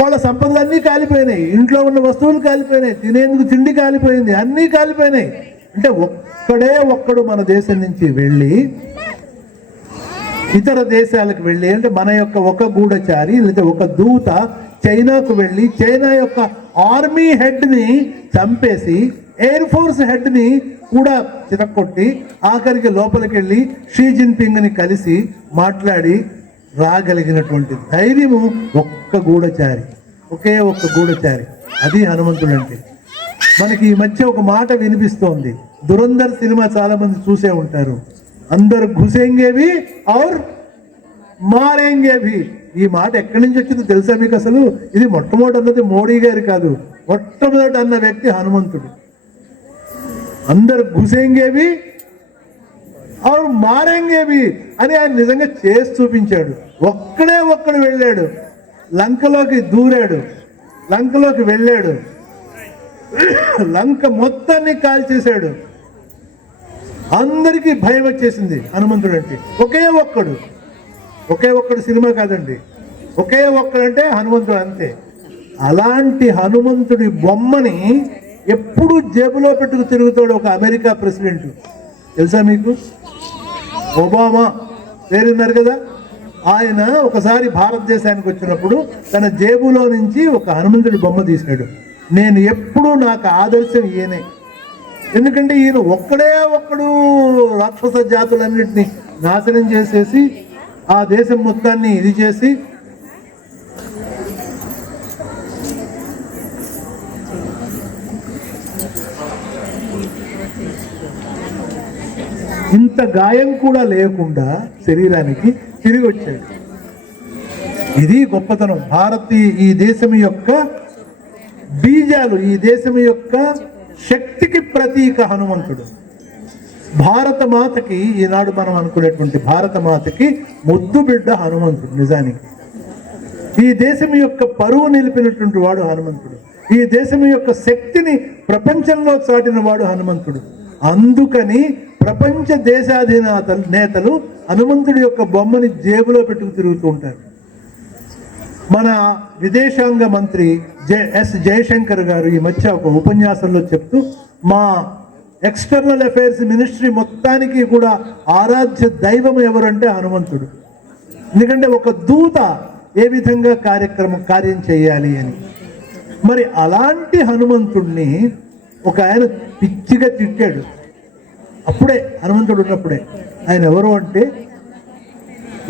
వాళ్ళ సంపదలన్నీ కాలిపోయినాయి, ఇంట్లో ఉన్న వస్తువులు కాలిపోయినాయి, తినేందుకు తిండి కాలిపోయింది, అన్నీ కాలిపోయినాయి. అంటే ఒక్కడు మన దేశం నుంచి వెళ్ళి ఇతర దేశాలకు వెళ్ళి, అంటే మన యొక్క ఒక గూఢచారి లేదా ఒక దూత చైనాకు వెళ్ళి చైనా యొక్క ఆర్మీ హెడ్ని చంపేసి ఎయిర్ ఫోర్స్ హెడ్ని కూడా చితక్కొట్టి ఆఖరికి లోపలికి వెళ్ళి షీ జిన్పింగ్ని కలిసి మాట్లాడి రాగలిగినటువంటి ధైర్యము ఒక్క గూఢచారి, ఒకే ఒక్క గూఢచారి. అది హనుమంతుడు అంటే. మనకి ఈ మధ్య ఒక మాట వినిపిస్తోంది. దురంధర్ సినిమా చాలా మంది చూసే ఉంటారు. అందరు ఘుసేంగేవి ఔర్ మారేంగేవి. ఈ మాట ఎక్కడి నుంచి వచ్చిందో తెలుసా మీకు? అసలు ఇది మొట్టమొదటి అన్నది మోడీ గారు కాదు, మొట్టమొదటి అన్న వ్యక్తి హనుమంతుడు. అందరు ఘుసేంగేవి ఔర్ మారేంగేవి అని ఆయన నిజంగా చేసి చూపించాడు. ఒక్కడు వెళ్ళాడు, లంకలోకి దూరాడు, లంకలోకి వెళ్ళాడు, లంక మొత్తాన్ని కాల్చేశాడు. అందరికీ భయం వచ్చేసింది హనుమంతుడు అంటే. ఒకే ఒక్కడు సినిమా కాదండి, ఒకే ఒక్కడంటే హనుమంతుడు అంతే. అలాంటి హనుమంతుడి బొమ్మని ఎప్పుడు జేబులో పెట్టుకు తిరుగుతాడు ఒక అమెరికా ప్రెసిడెంట్. తెలుసా మీకు? ఒబామా పేరున్నారు కదా. ఆయన ఒకసారి భారతదేశానికి వచ్చినప్పుడు తన జేబులో నుంచి ఒక హనుమంతుడి బొమ్మ తీశాడు. నేను ఎప్పుడూ నాకు ఆదర్శం ఈయనే. ఎందుకంటే ఈయన ఒక్కడు రాక్షస జాతులన్నింటినీ నాశనం చేసేసి ఆ దేశం మొత్తాన్ని ఇది చేసి ఇంత గాయం కూడా లేకుండా శరీరానికి తిరిగి వచ్చాడు. ఇది గొప్పతనం. ఈ దేశం యొక్క బీజాలు, ఈ దేశం యొక్క శక్తికి ప్రతీక హనుమంతుడు. భారత మాతకి, ఈనాడు మనం అనుకునేటువంటి భారత మాతకి ముద్దు బిడ్డ హనుమంతుడు. నిజానికి ఈ దేశం యొక్క పరువు నిలిపినటువంటి వాడు హనుమంతుడు. ఈ దేశం యొక్క శక్తిని ప్రపంచంలో చాటిన వాడు హనుమంతుడు. అందుకని ప్రపంచ నేతలు హనుమంతుడి యొక్క బొమ్మని జేబులో పెట్టుకు తిరుగుతూ ఉంటారు. మన విదేశాంగ మంత్రి ఎస్ జయశంకర్ గారు ఈ మధ్య ఒక ఉపన్యాసంలో చెప్తూ, మా ఎక్స్టర్నల్ అఫైర్స్ మినిస్ట్రీ మొత్తానికి కూడా ఆరాధ్య దైవం ఎవరంటే హనుమంతుడు. ఎందుకంటే ఒక దూత ఏ విధంగా కార్యం చేయాలి అని. మరి అలాంటి హనుమంతుడిని ఒక ఆయన పిచ్చిగా తిట్టాడు. అప్పుడే హనుమంతుడు ఉన్నప్పుడే. ఆయన ఎవరు అంటే,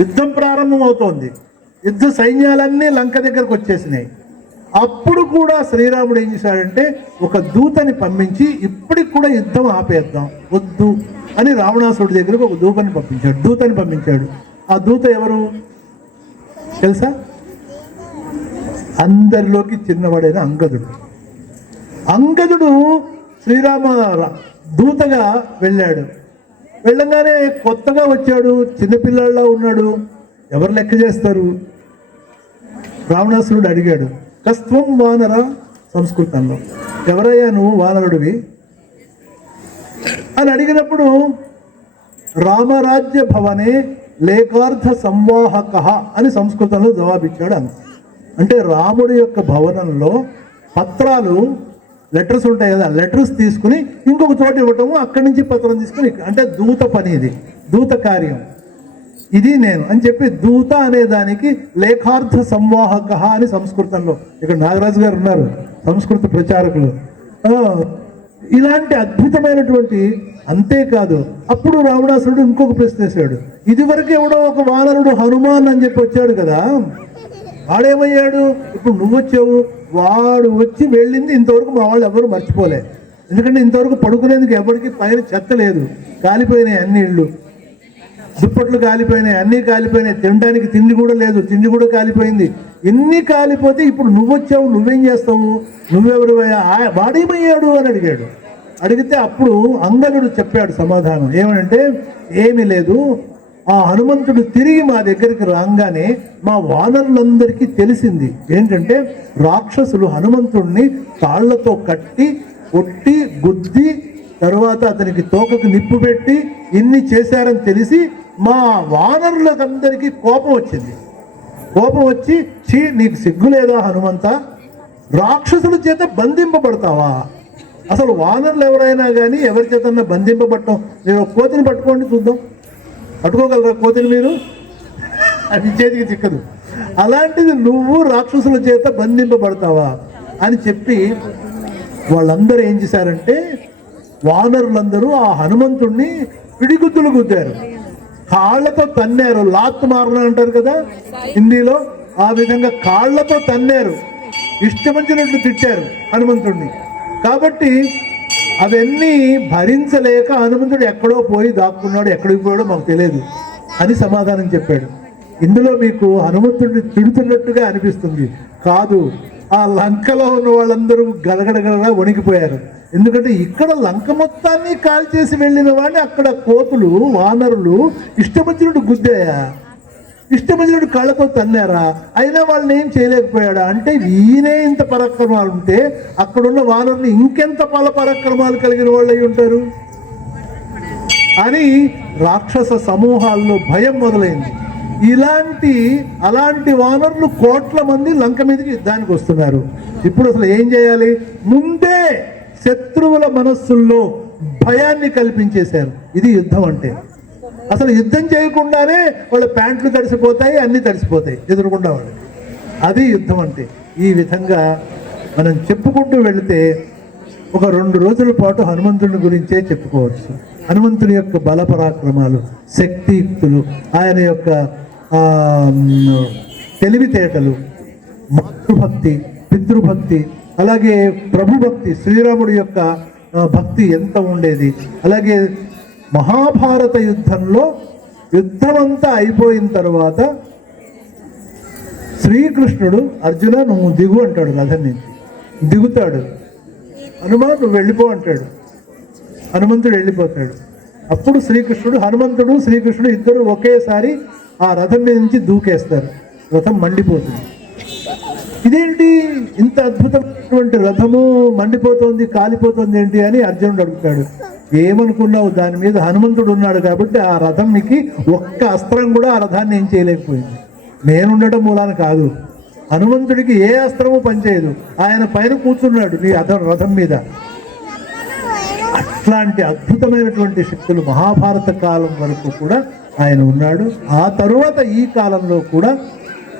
యుద్ధం ప్రారంభం అవుతోంది, యుద్ధ సైన్యాలన్నీ లంక దగ్గరకు వచ్చేసినాయి. అప్పుడు కూడా శ్రీరాముడు ఏం చేశాడంటే ఒక దూతని పంపించి ఇప్పటికి కూడా యుద్ధం ఆపేద్దాం వద్దు అని రావణాసుడి దగ్గరకు ఒక దూతని పంపించాడు. ఆ దూత ఎవరు తెలుసా? అందరిలోకి చిన్నవాడైన అంగదుడు శ్రీరామ దూతగా వెళ్ళాడు. వెళ్ళగానే కొత్తగా వచ్చాడు, చిన్నపిల్లాళ్ళ ఉన్నాడు. ఎవరు లెక్క చేస్తారు? రావణాసురుడు అడిగాడు, కస్త్వం వానర, సంస్కృతంలో ఎవరయ్యా నువ్వు వానరుడివి అని అడిగినప్పుడు, రామరాజ్య భవనే లేఖార్థ సంవాహక అని సంస్కృతంలో జవాబిచ్చాడు. అంటే రాముడి యొక్క భవనంలో పత్రాలు, లెటర్స్ ఉంటాయి కదా, లెటర్స్ తీసుకుని ఇంకొక చోట ఇవ్వటము, అక్కడి నుంచి పత్రం తీసుకుని, అంటే దూత పని, ఇది దూత కార్యం, ఇది నేను అని చెప్పి దూత అనే దానికి లేఖార్థ సంవాహక అని సంస్కృతంలో. ఇక్కడ నాగరాజు గారు ఉన్నారు, సంస్కృత ప్రచారకులు. ఇలాంటి అద్భుతమైనటువంటి. అంతేకాదు, అప్పుడు రావణాసురుడు ఇంకొక ప్రశ్న వేశాడు. ఇదివరకు ఎవడో ఒక వానరుడు హనుమాన్ అని చెప్పి వచ్చాడు కదా, వాడేమయ్యాడు? ఇప్పుడు నువ్వు వచ్చావు. వాడు వచ్చి వెళ్ళింది ఇంతవరకు మా వాళ్ళు ఎవరు మర్చిపోలే. ఎందుకంటే ఇంతవరకు పడుకునేందుకు ఎవరికి పైన చెత్త లేదు, కాలిపోయినాయి అన్ని ఇళ్ళు, దుప్పట్లు కాలిపోయినాయి, అన్నీ కాలిపోయినాయి, తినడానికి తిండి కూడా లేదు, తిండి కూడా కాలిపోయింది. ఎన్ని కాలిపోతే ఇప్పుడు నువ్వు వచ్చావు, నువ్వేం చేస్తావు, నువ్వెవరు, వాడేమయ్యాడు అని అడిగాడు. అడిగితే అప్పుడు అంగదుడు చెప్పాడు సమాధానం. ఏమనంటే, ఏమీ లేదు, ఆ హనుమంతుడు తిరిగి మా దగ్గరికి రాగానే మా వానరులందరికీ తెలిసింది ఏంటంటే, రాక్షసులు హనుమంతుడిని తాళ్లతో కట్టి కొట్టి గుద్ది తర్వాత అతనికి తోకకు నిప్పు పెట్టి ఇన్ని చేశారని తెలిసి మా వానరులందరికీ కోపం వచ్చింది. కోపం వచ్చి, చీ నీకు సిగ్గు లేదా హనుమంత, రాక్షసుల చేత బంధింపబడతావా? అసలు వానరులు ఎవరైనా కానీ ఎవరి చేతన్నా బంధింపబడటం, నేను కోతిని పట్టుకోండి చూద్దాం, పట్టుకోగలరా కోతిని మీరు? అది చేతికి చిక్కదు. అలాంటిది నువ్వు రాక్షసుల చేత బంధింపబడతావా అని చెప్పి వాళ్ళందరూ ఏం చేశారంటే వానరులందరూ ఆ హనుమంతుణ్ణి పిడిగుద్దులు గుద్దారు, కాళ్లతో తన్నారు. లాత్ మారణ అంటారు కదా హిందీలో, ఆ విధంగా కాళ్లతో తన్నారు, ఇష్టమంచినట్లు తిట్టారు హనుమంతుడిని. కాబట్టి అవన్నీ భరించలేక హనుమంతుడు ఎక్కడో పోయి దాక్కున్నాడు, ఎక్కడికి పోయాడో మాకు తెలియదు అని సమాధానం చెప్పాడు. ఇందులో మీకు హనుమంతుడిని తిడుతున్నట్టుగా అనిపిస్తుంది, కాదు. ఆ లంకలో ఉన్న వాళ్ళందరూ గలగడగలగా వణికిపోయారు. ఎందుకంటే ఇక్కడ లంక మొత్తాన్ని కాల్చేసి వెళ్ళిన వాడిని అక్కడ కోతులు వానరులు ఇష్టమంచినట్టు గుద్దాయా, ఇష్టమంచినట్టు కళ్ళతో తన్నారా, అయినా వాళ్ళని ఏం చేయలేకపోయాడా? అంటే ఈయనే ఇంత పరాక్రమాలు ఉంటే అక్కడున్న వానరులు ఇంకెంత పరాక్రమాలు కలిగిన వాళ్ళు అయి ఉంటారు అని రాక్షస సమూహాల్లో భయం మొదలైంది. అలాంటి వానరులు కోట్ల మంది లంక మీదకి యుద్ధానికి వస్తున్నారు. ఇప్పుడు అసలు ఏం చేయాలి? ముందే శత్రువుల మనస్సుల్లో భయాన్ని కల్పించేశారు. ఇది యుద్ధం అంటే. అసలు యుద్ధం చేయకుండానే వాళ్ళ ప్యాంట్లు తడిసిపోతాయి, అన్నీ తడిసిపోతాయి ఎదురుకుండా వాళ్ళు. అది యుద్ధం అంటే. ఈ విధంగా మనం చెప్పుకుంటూ వెళితే ఒక 2 రోజుల పాటు హనుమంతుడి గురించే చెప్పుకోవచ్చు. హనుమంతుని యొక్క బల పరాక్రమాలు, శక్తియుక్తులు, ఆయన యొక్క తెలివితేటలు, మాతృభక్తి, పితృభక్తి, అలాగే ప్రభుభక్తి, శ్రీరాముడి యొక్క భక్తి ఎంత ఉండేది. అలాగే మహాభారత యుద్ధంలో యుద్ధమంతా అయిపోయిన తర్వాత శ్రీకృష్ణుడు అర్జున నువ్వు దిగు అంటాడు, రథం నుంచి దిగుతాడు. హనుమ నువ్వు వెళ్ళిపో అంటాడు, హనుమంతుడు వెళ్ళిపోతాడు. అప్పుడు శ్రీకృష్ణుడు ఇద్దరు ఒకేసారి ఆ రథం మీద నుంచి దూకేస్తారు. రథం మండిపోతుంది. ఇదేంటి ఇంత అద్భుతమైనటువంటి రథము మండిపోతుంది, కాలిపోతుంది ఏంటి అని అర్జునుడు అడుగుతాడు. ఏమనుకున్నావు, దాని మీద హనుమంతుడు ఉన్నాడు కాబట్టి ఆ రథంకి ఒక్క అస్త్రం కూడా ఆ రథాన్ని ఏం చేయలేకపోయింది. నేనుండటం మూలాన కాదు, హనుమంతుడికి ఏ అస్త్రము పనిచేయదు. ఆయన పైన కూర్చున్నాడు నీ రథం మీద. అట్లాంటి అద్భుతమైనటువంటి శక్తులు మహాభారత కాలం వరకు కూడా ఆయన ఉన్నాడు. ఆ తరువాత ఈ కాలంలో కూడా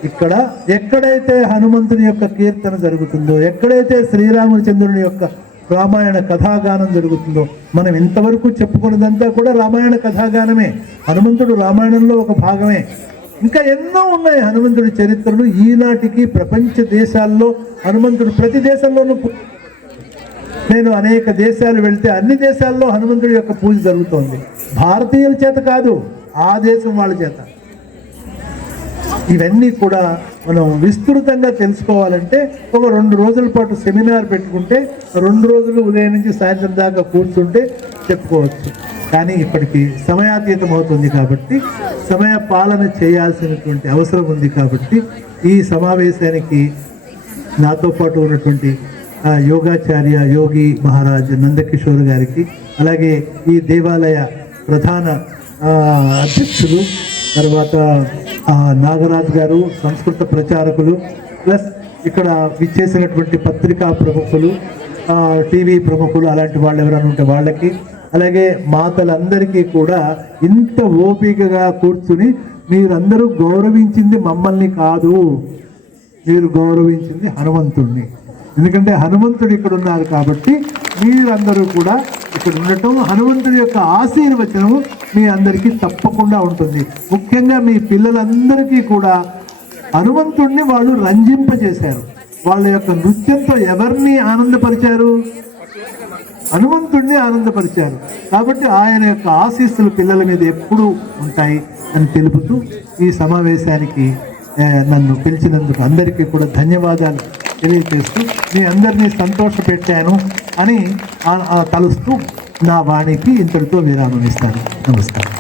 ఇక్కడ ఎక్కడైతే హనుమంతుని యొక్క కీర్తన జరుగుతుందో, ఎక్కడైతే శ్రీరామచంద్రుని యొక్క రామాయణ కథాగానం జరుగుతుందో, మనం ఇంతవరకు చెప్పుకున్నదంతా కూడా రామాయణ కథాగానమే. హనుమంతుడు రామాయణంలో ఒక భాగమే. ఇంకా ఎన్నో ఉన్నాయి హనుమంతుడి చరిత్రలు. ఈనాటికి ప్రపంచ దేశాల్లో హనుమంతుడు ప్రతి దేశంలోనూ, నేను అనేక దేశాలు వెళ్తే అన్ని దేశాల్లో హనుమంతుడి యొక్క పూజ జరుగుతోంది. భారతీయుల చేత కాదు, ఆ దేశం వాళ్ళ చేత. ఇవన్నీ కూడా మనం విస్తృతంగా తెలుసుకోవాలంటే ఒక 2 రోజుల పాటు సెమినార్ పెట్టుకుంటే 2 రోజులు ఉదయం నుంచి సాయంత్రం దాకా కూర్చుంటే చెప్పుకోవచ్చు. కానీ ఇప్పటికి సమయాతీతం అవుతుంది కాబట్టి, సమయ పాలన చేయాల్సినటువంటి అవసరం ఉంది కాబట్టి ఈ సమావేశానికి నాతో పాటు ఉన్నటువంటి యోగాచార్య యోగి మహారాజ్ నందకిషోర్ గారికి, అలాగే ఈ దేవాలయ ప్రధాన అధ్యక్షులు, తర్వాత నాగరాజ్ గారు, సంస్కృత ప్రచారకులు, ప్లస్ ఇక్కడ విచ్చేసినటువంటి పత్రికా ప్రముఖులు, టీవీ ప్రముఖులు, అలాంటి వాళ్ళు ఎవరైనా ఉంటే వాళ్ళకి, అలాగే మాతలందరికీ కూడా ఇంత ఓపికగా కూర్చుని మీరందరూ గౌరవించింది మమ్మల్ని కాదు, మీరు గౌరవించింది హనుమంతుడిని. ఎందుకంటే హనుమంతుడు ఇక్కడ ఉన్నారు కాబట్టి మీరందరూ కూడా ఇక్కడ ఉండటం, హనుమంతుడి యొక్క ఆశీర్వచనం మీ అందరికీ తప్పకుండా ఉంటుంది. ముఖ్యంగా మీ పిల్లలందరికీ కూడా హనుమంతుడిని వాళ్ళు రంజింపజేశారు. వాళ్ళ యొక్క నృత్యంతో ఎవరిని ఆనందపరిచారు? హనుమంతుడిని ఆనందపరిచారు. కాబట్టి ఆయన యొక్క ఆశీస్సులు పిల్లల మీద ఎప్పుడూ ఉంటాయి అని తెలుపుతూ ఈ సమావేశానికి నన్ను పిలిచినందుకు అందరికీ కూడా ధన్యవాదాలు తెలియజేస్తూ మీ అందరినీ సంతోషపెట్టాను అని తలుస్తూ నా వాణికి ఇంతటితో విరామం ఇస్తాను. నమస్కారం.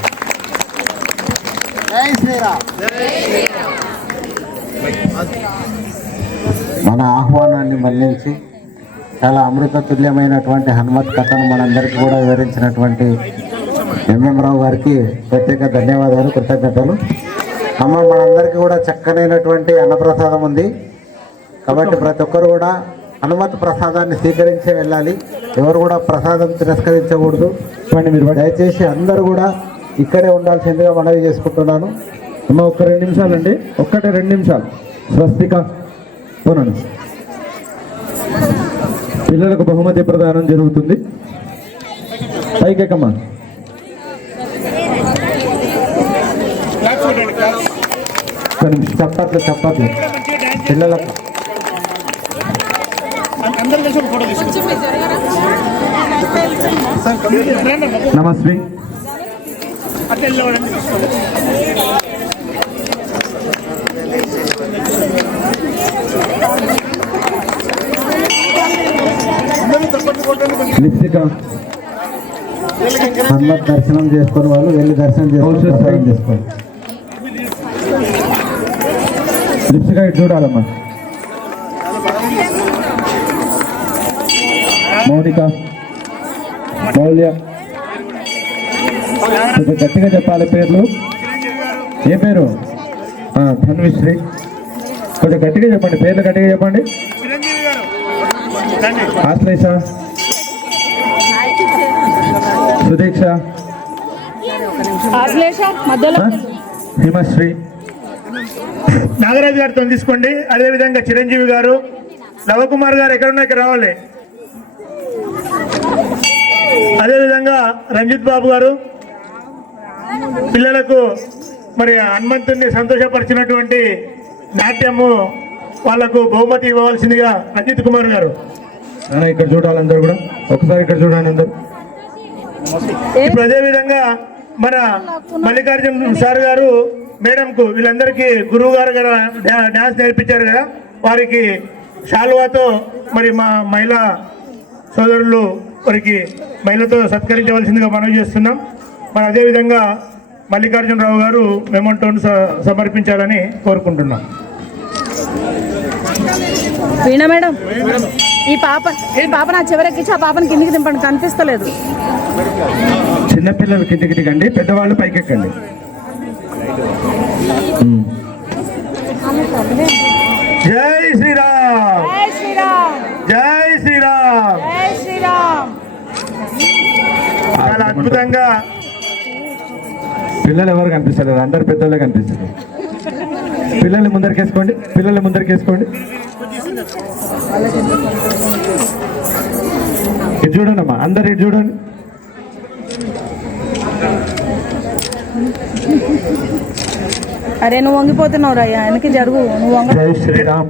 మన ఆహ్వానాన్ని మళ్లించి చాలా అమృత తుల్యమైనటువంటి హనుమత్ కథను మనందరికీ కూడా వివరించినటువంటి ఎంఎం రావు గారికి ప్రత్యేక ధన్యవాదాలు, కృతజ్ఞతలు. అమ్మ, మనందరికీ కూడా చక్కనైనటువంటి అన్నప్రసాదం ఉంది కాబట్టి ప్రతి ఒక్కరు కూడా హనుమత్ ప్రసాదాన్ని స్వీకరించే వెళ్ళాలి. ఎవరు కూడా ప్రసాదం తిరస్కరించకూడదు. మీరు దయచేసి అందరూ కూడా ఇక్కడే ఉండాల్సిందిగా మనవి చేసుకుంటున్నాను. అమ్మ, ఒక్క 2 నిమిషాలండి, 2 నిమిషాలు. స్వస్తిక పోనండి. పిల్లలకు బహుమతి ప్రదానం జరుగుతుంది. పైకెక్కమ్మా. చప్పట్లు పిల్లలకు. నమస్తే. లిప్సిక హనుమత్ దర్శనం చేసుకుని వాళ్ళు వెళ్ళి దర్శనం చేసుకోండి. లిప్సిక ఇటు చూడాలమ్మా. మౌనిక, మౌల్య, కొంచెం గట్టిగా చెప్పాలి పేర్లు. ఏ పేరు? ధన్విశ్రీ. కొంచెం గట్టిగా చెప్పండి, పేర్లు గట్టిగా చెప్పండి. ఆశ్లేష, సుదీక్ష, హిమశ్రీ. నాగరాజు గారితో తీసుకోండి. అదేవిధంగా చిరంజీవి గారు, లవకుమార్ గారు ఎక్కడున్నా ఇక్కడ రావాలి. అదేవిధంగా రంజిత్ బాబు గారు, పిల్లలకు మరి హనుమంతుని సంతోషపరిచినటువంటి నాట్యము వాళ్లకు బహుమతి ఇవ్వవలసిందిగా రంజిత్ కుమార్ గారు. ఇక్కడ చూడాలి అందరు కూడా, ఒకసారి ఇక్కడ చూడండి అందరు. ఇప్పుడు అదేవిధంగా మన మల్లికార్జున సార్ గారు మేడంకు వీళ్ళందరికీ గురువు గారు కదా డ్యాన్స్ నేర్పించారు కదా, వారికి శాల్వాతో మరి మా మహిళా సోదరులు వారికి మహిళతో సత్కరించవలసిందిగా మనవి చేస్తున్నాం. మరి అదేవిధంగా మల్లికార్జునరావు గారు మెమోంటోను సమర్పించాలని కోరుకుంటున్నాం. వీణా మేడం, ఈ పాప నా చివరికి ఆ పాపని కిందికి దింపండి, కనిపిస్తలేదు. చిన్నపిల్లలు కిందికి దిగండి, పెద్దవాళ్ళు పైకెక్కండి. జై శ్రీరామ్, జై శ్రీరామ్, జై శ్రీరామ్, జై శ్రీరామ్. చాలా అద్భుతంగా. పిల్లలు ఎవరు కనిపిస్తలేదు, అందరు పెద్దోళ్ళే కనిపిస్తారు. పిల్లల్ని ముందరికేసుకోండి, పిల్లల్ని ముందరికేసుకోండి. ఇటు చూడండి అమ్మా, అందరు ఇటు చూడండి. అరే నువ్వు వంగిపోతున్నావు రా, వెనక్కి జరుగు. నువ్వు జై శ్రీరామ్.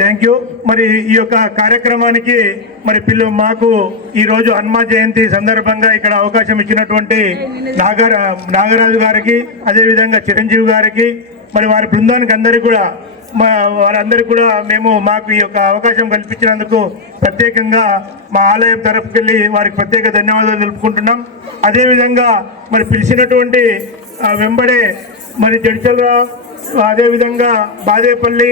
Thank you. మరి ఈ యొక్క కార్యక్రమానికి మరి మాకు ఈ రోజు హనుమ జయంతి సందర్భంగా ఇక్కడ అవకాశం ఇచ్చినటువంటి నాగరాజు గారికి, అదేవిధంగా చిరంజీవి గారికి, మరి వారి బృందానికి అందరికీ కూడా వారందరికీ కూడా మాకు ఈ యొక్క అవకాశం కల్పించినందుకు ప్రత్యేకంగా మా ఆలయం తరఫుకెళ్ళి వారికి ప్రత్యేక ధన్యవాదాలు తెలుపుకుంటున్నాం. అదేవిధంగా మరి పిలిచినటువంటి వెంబడే మరి జడ్చల్రావు, అదేవిధంగా బాదేపల్లి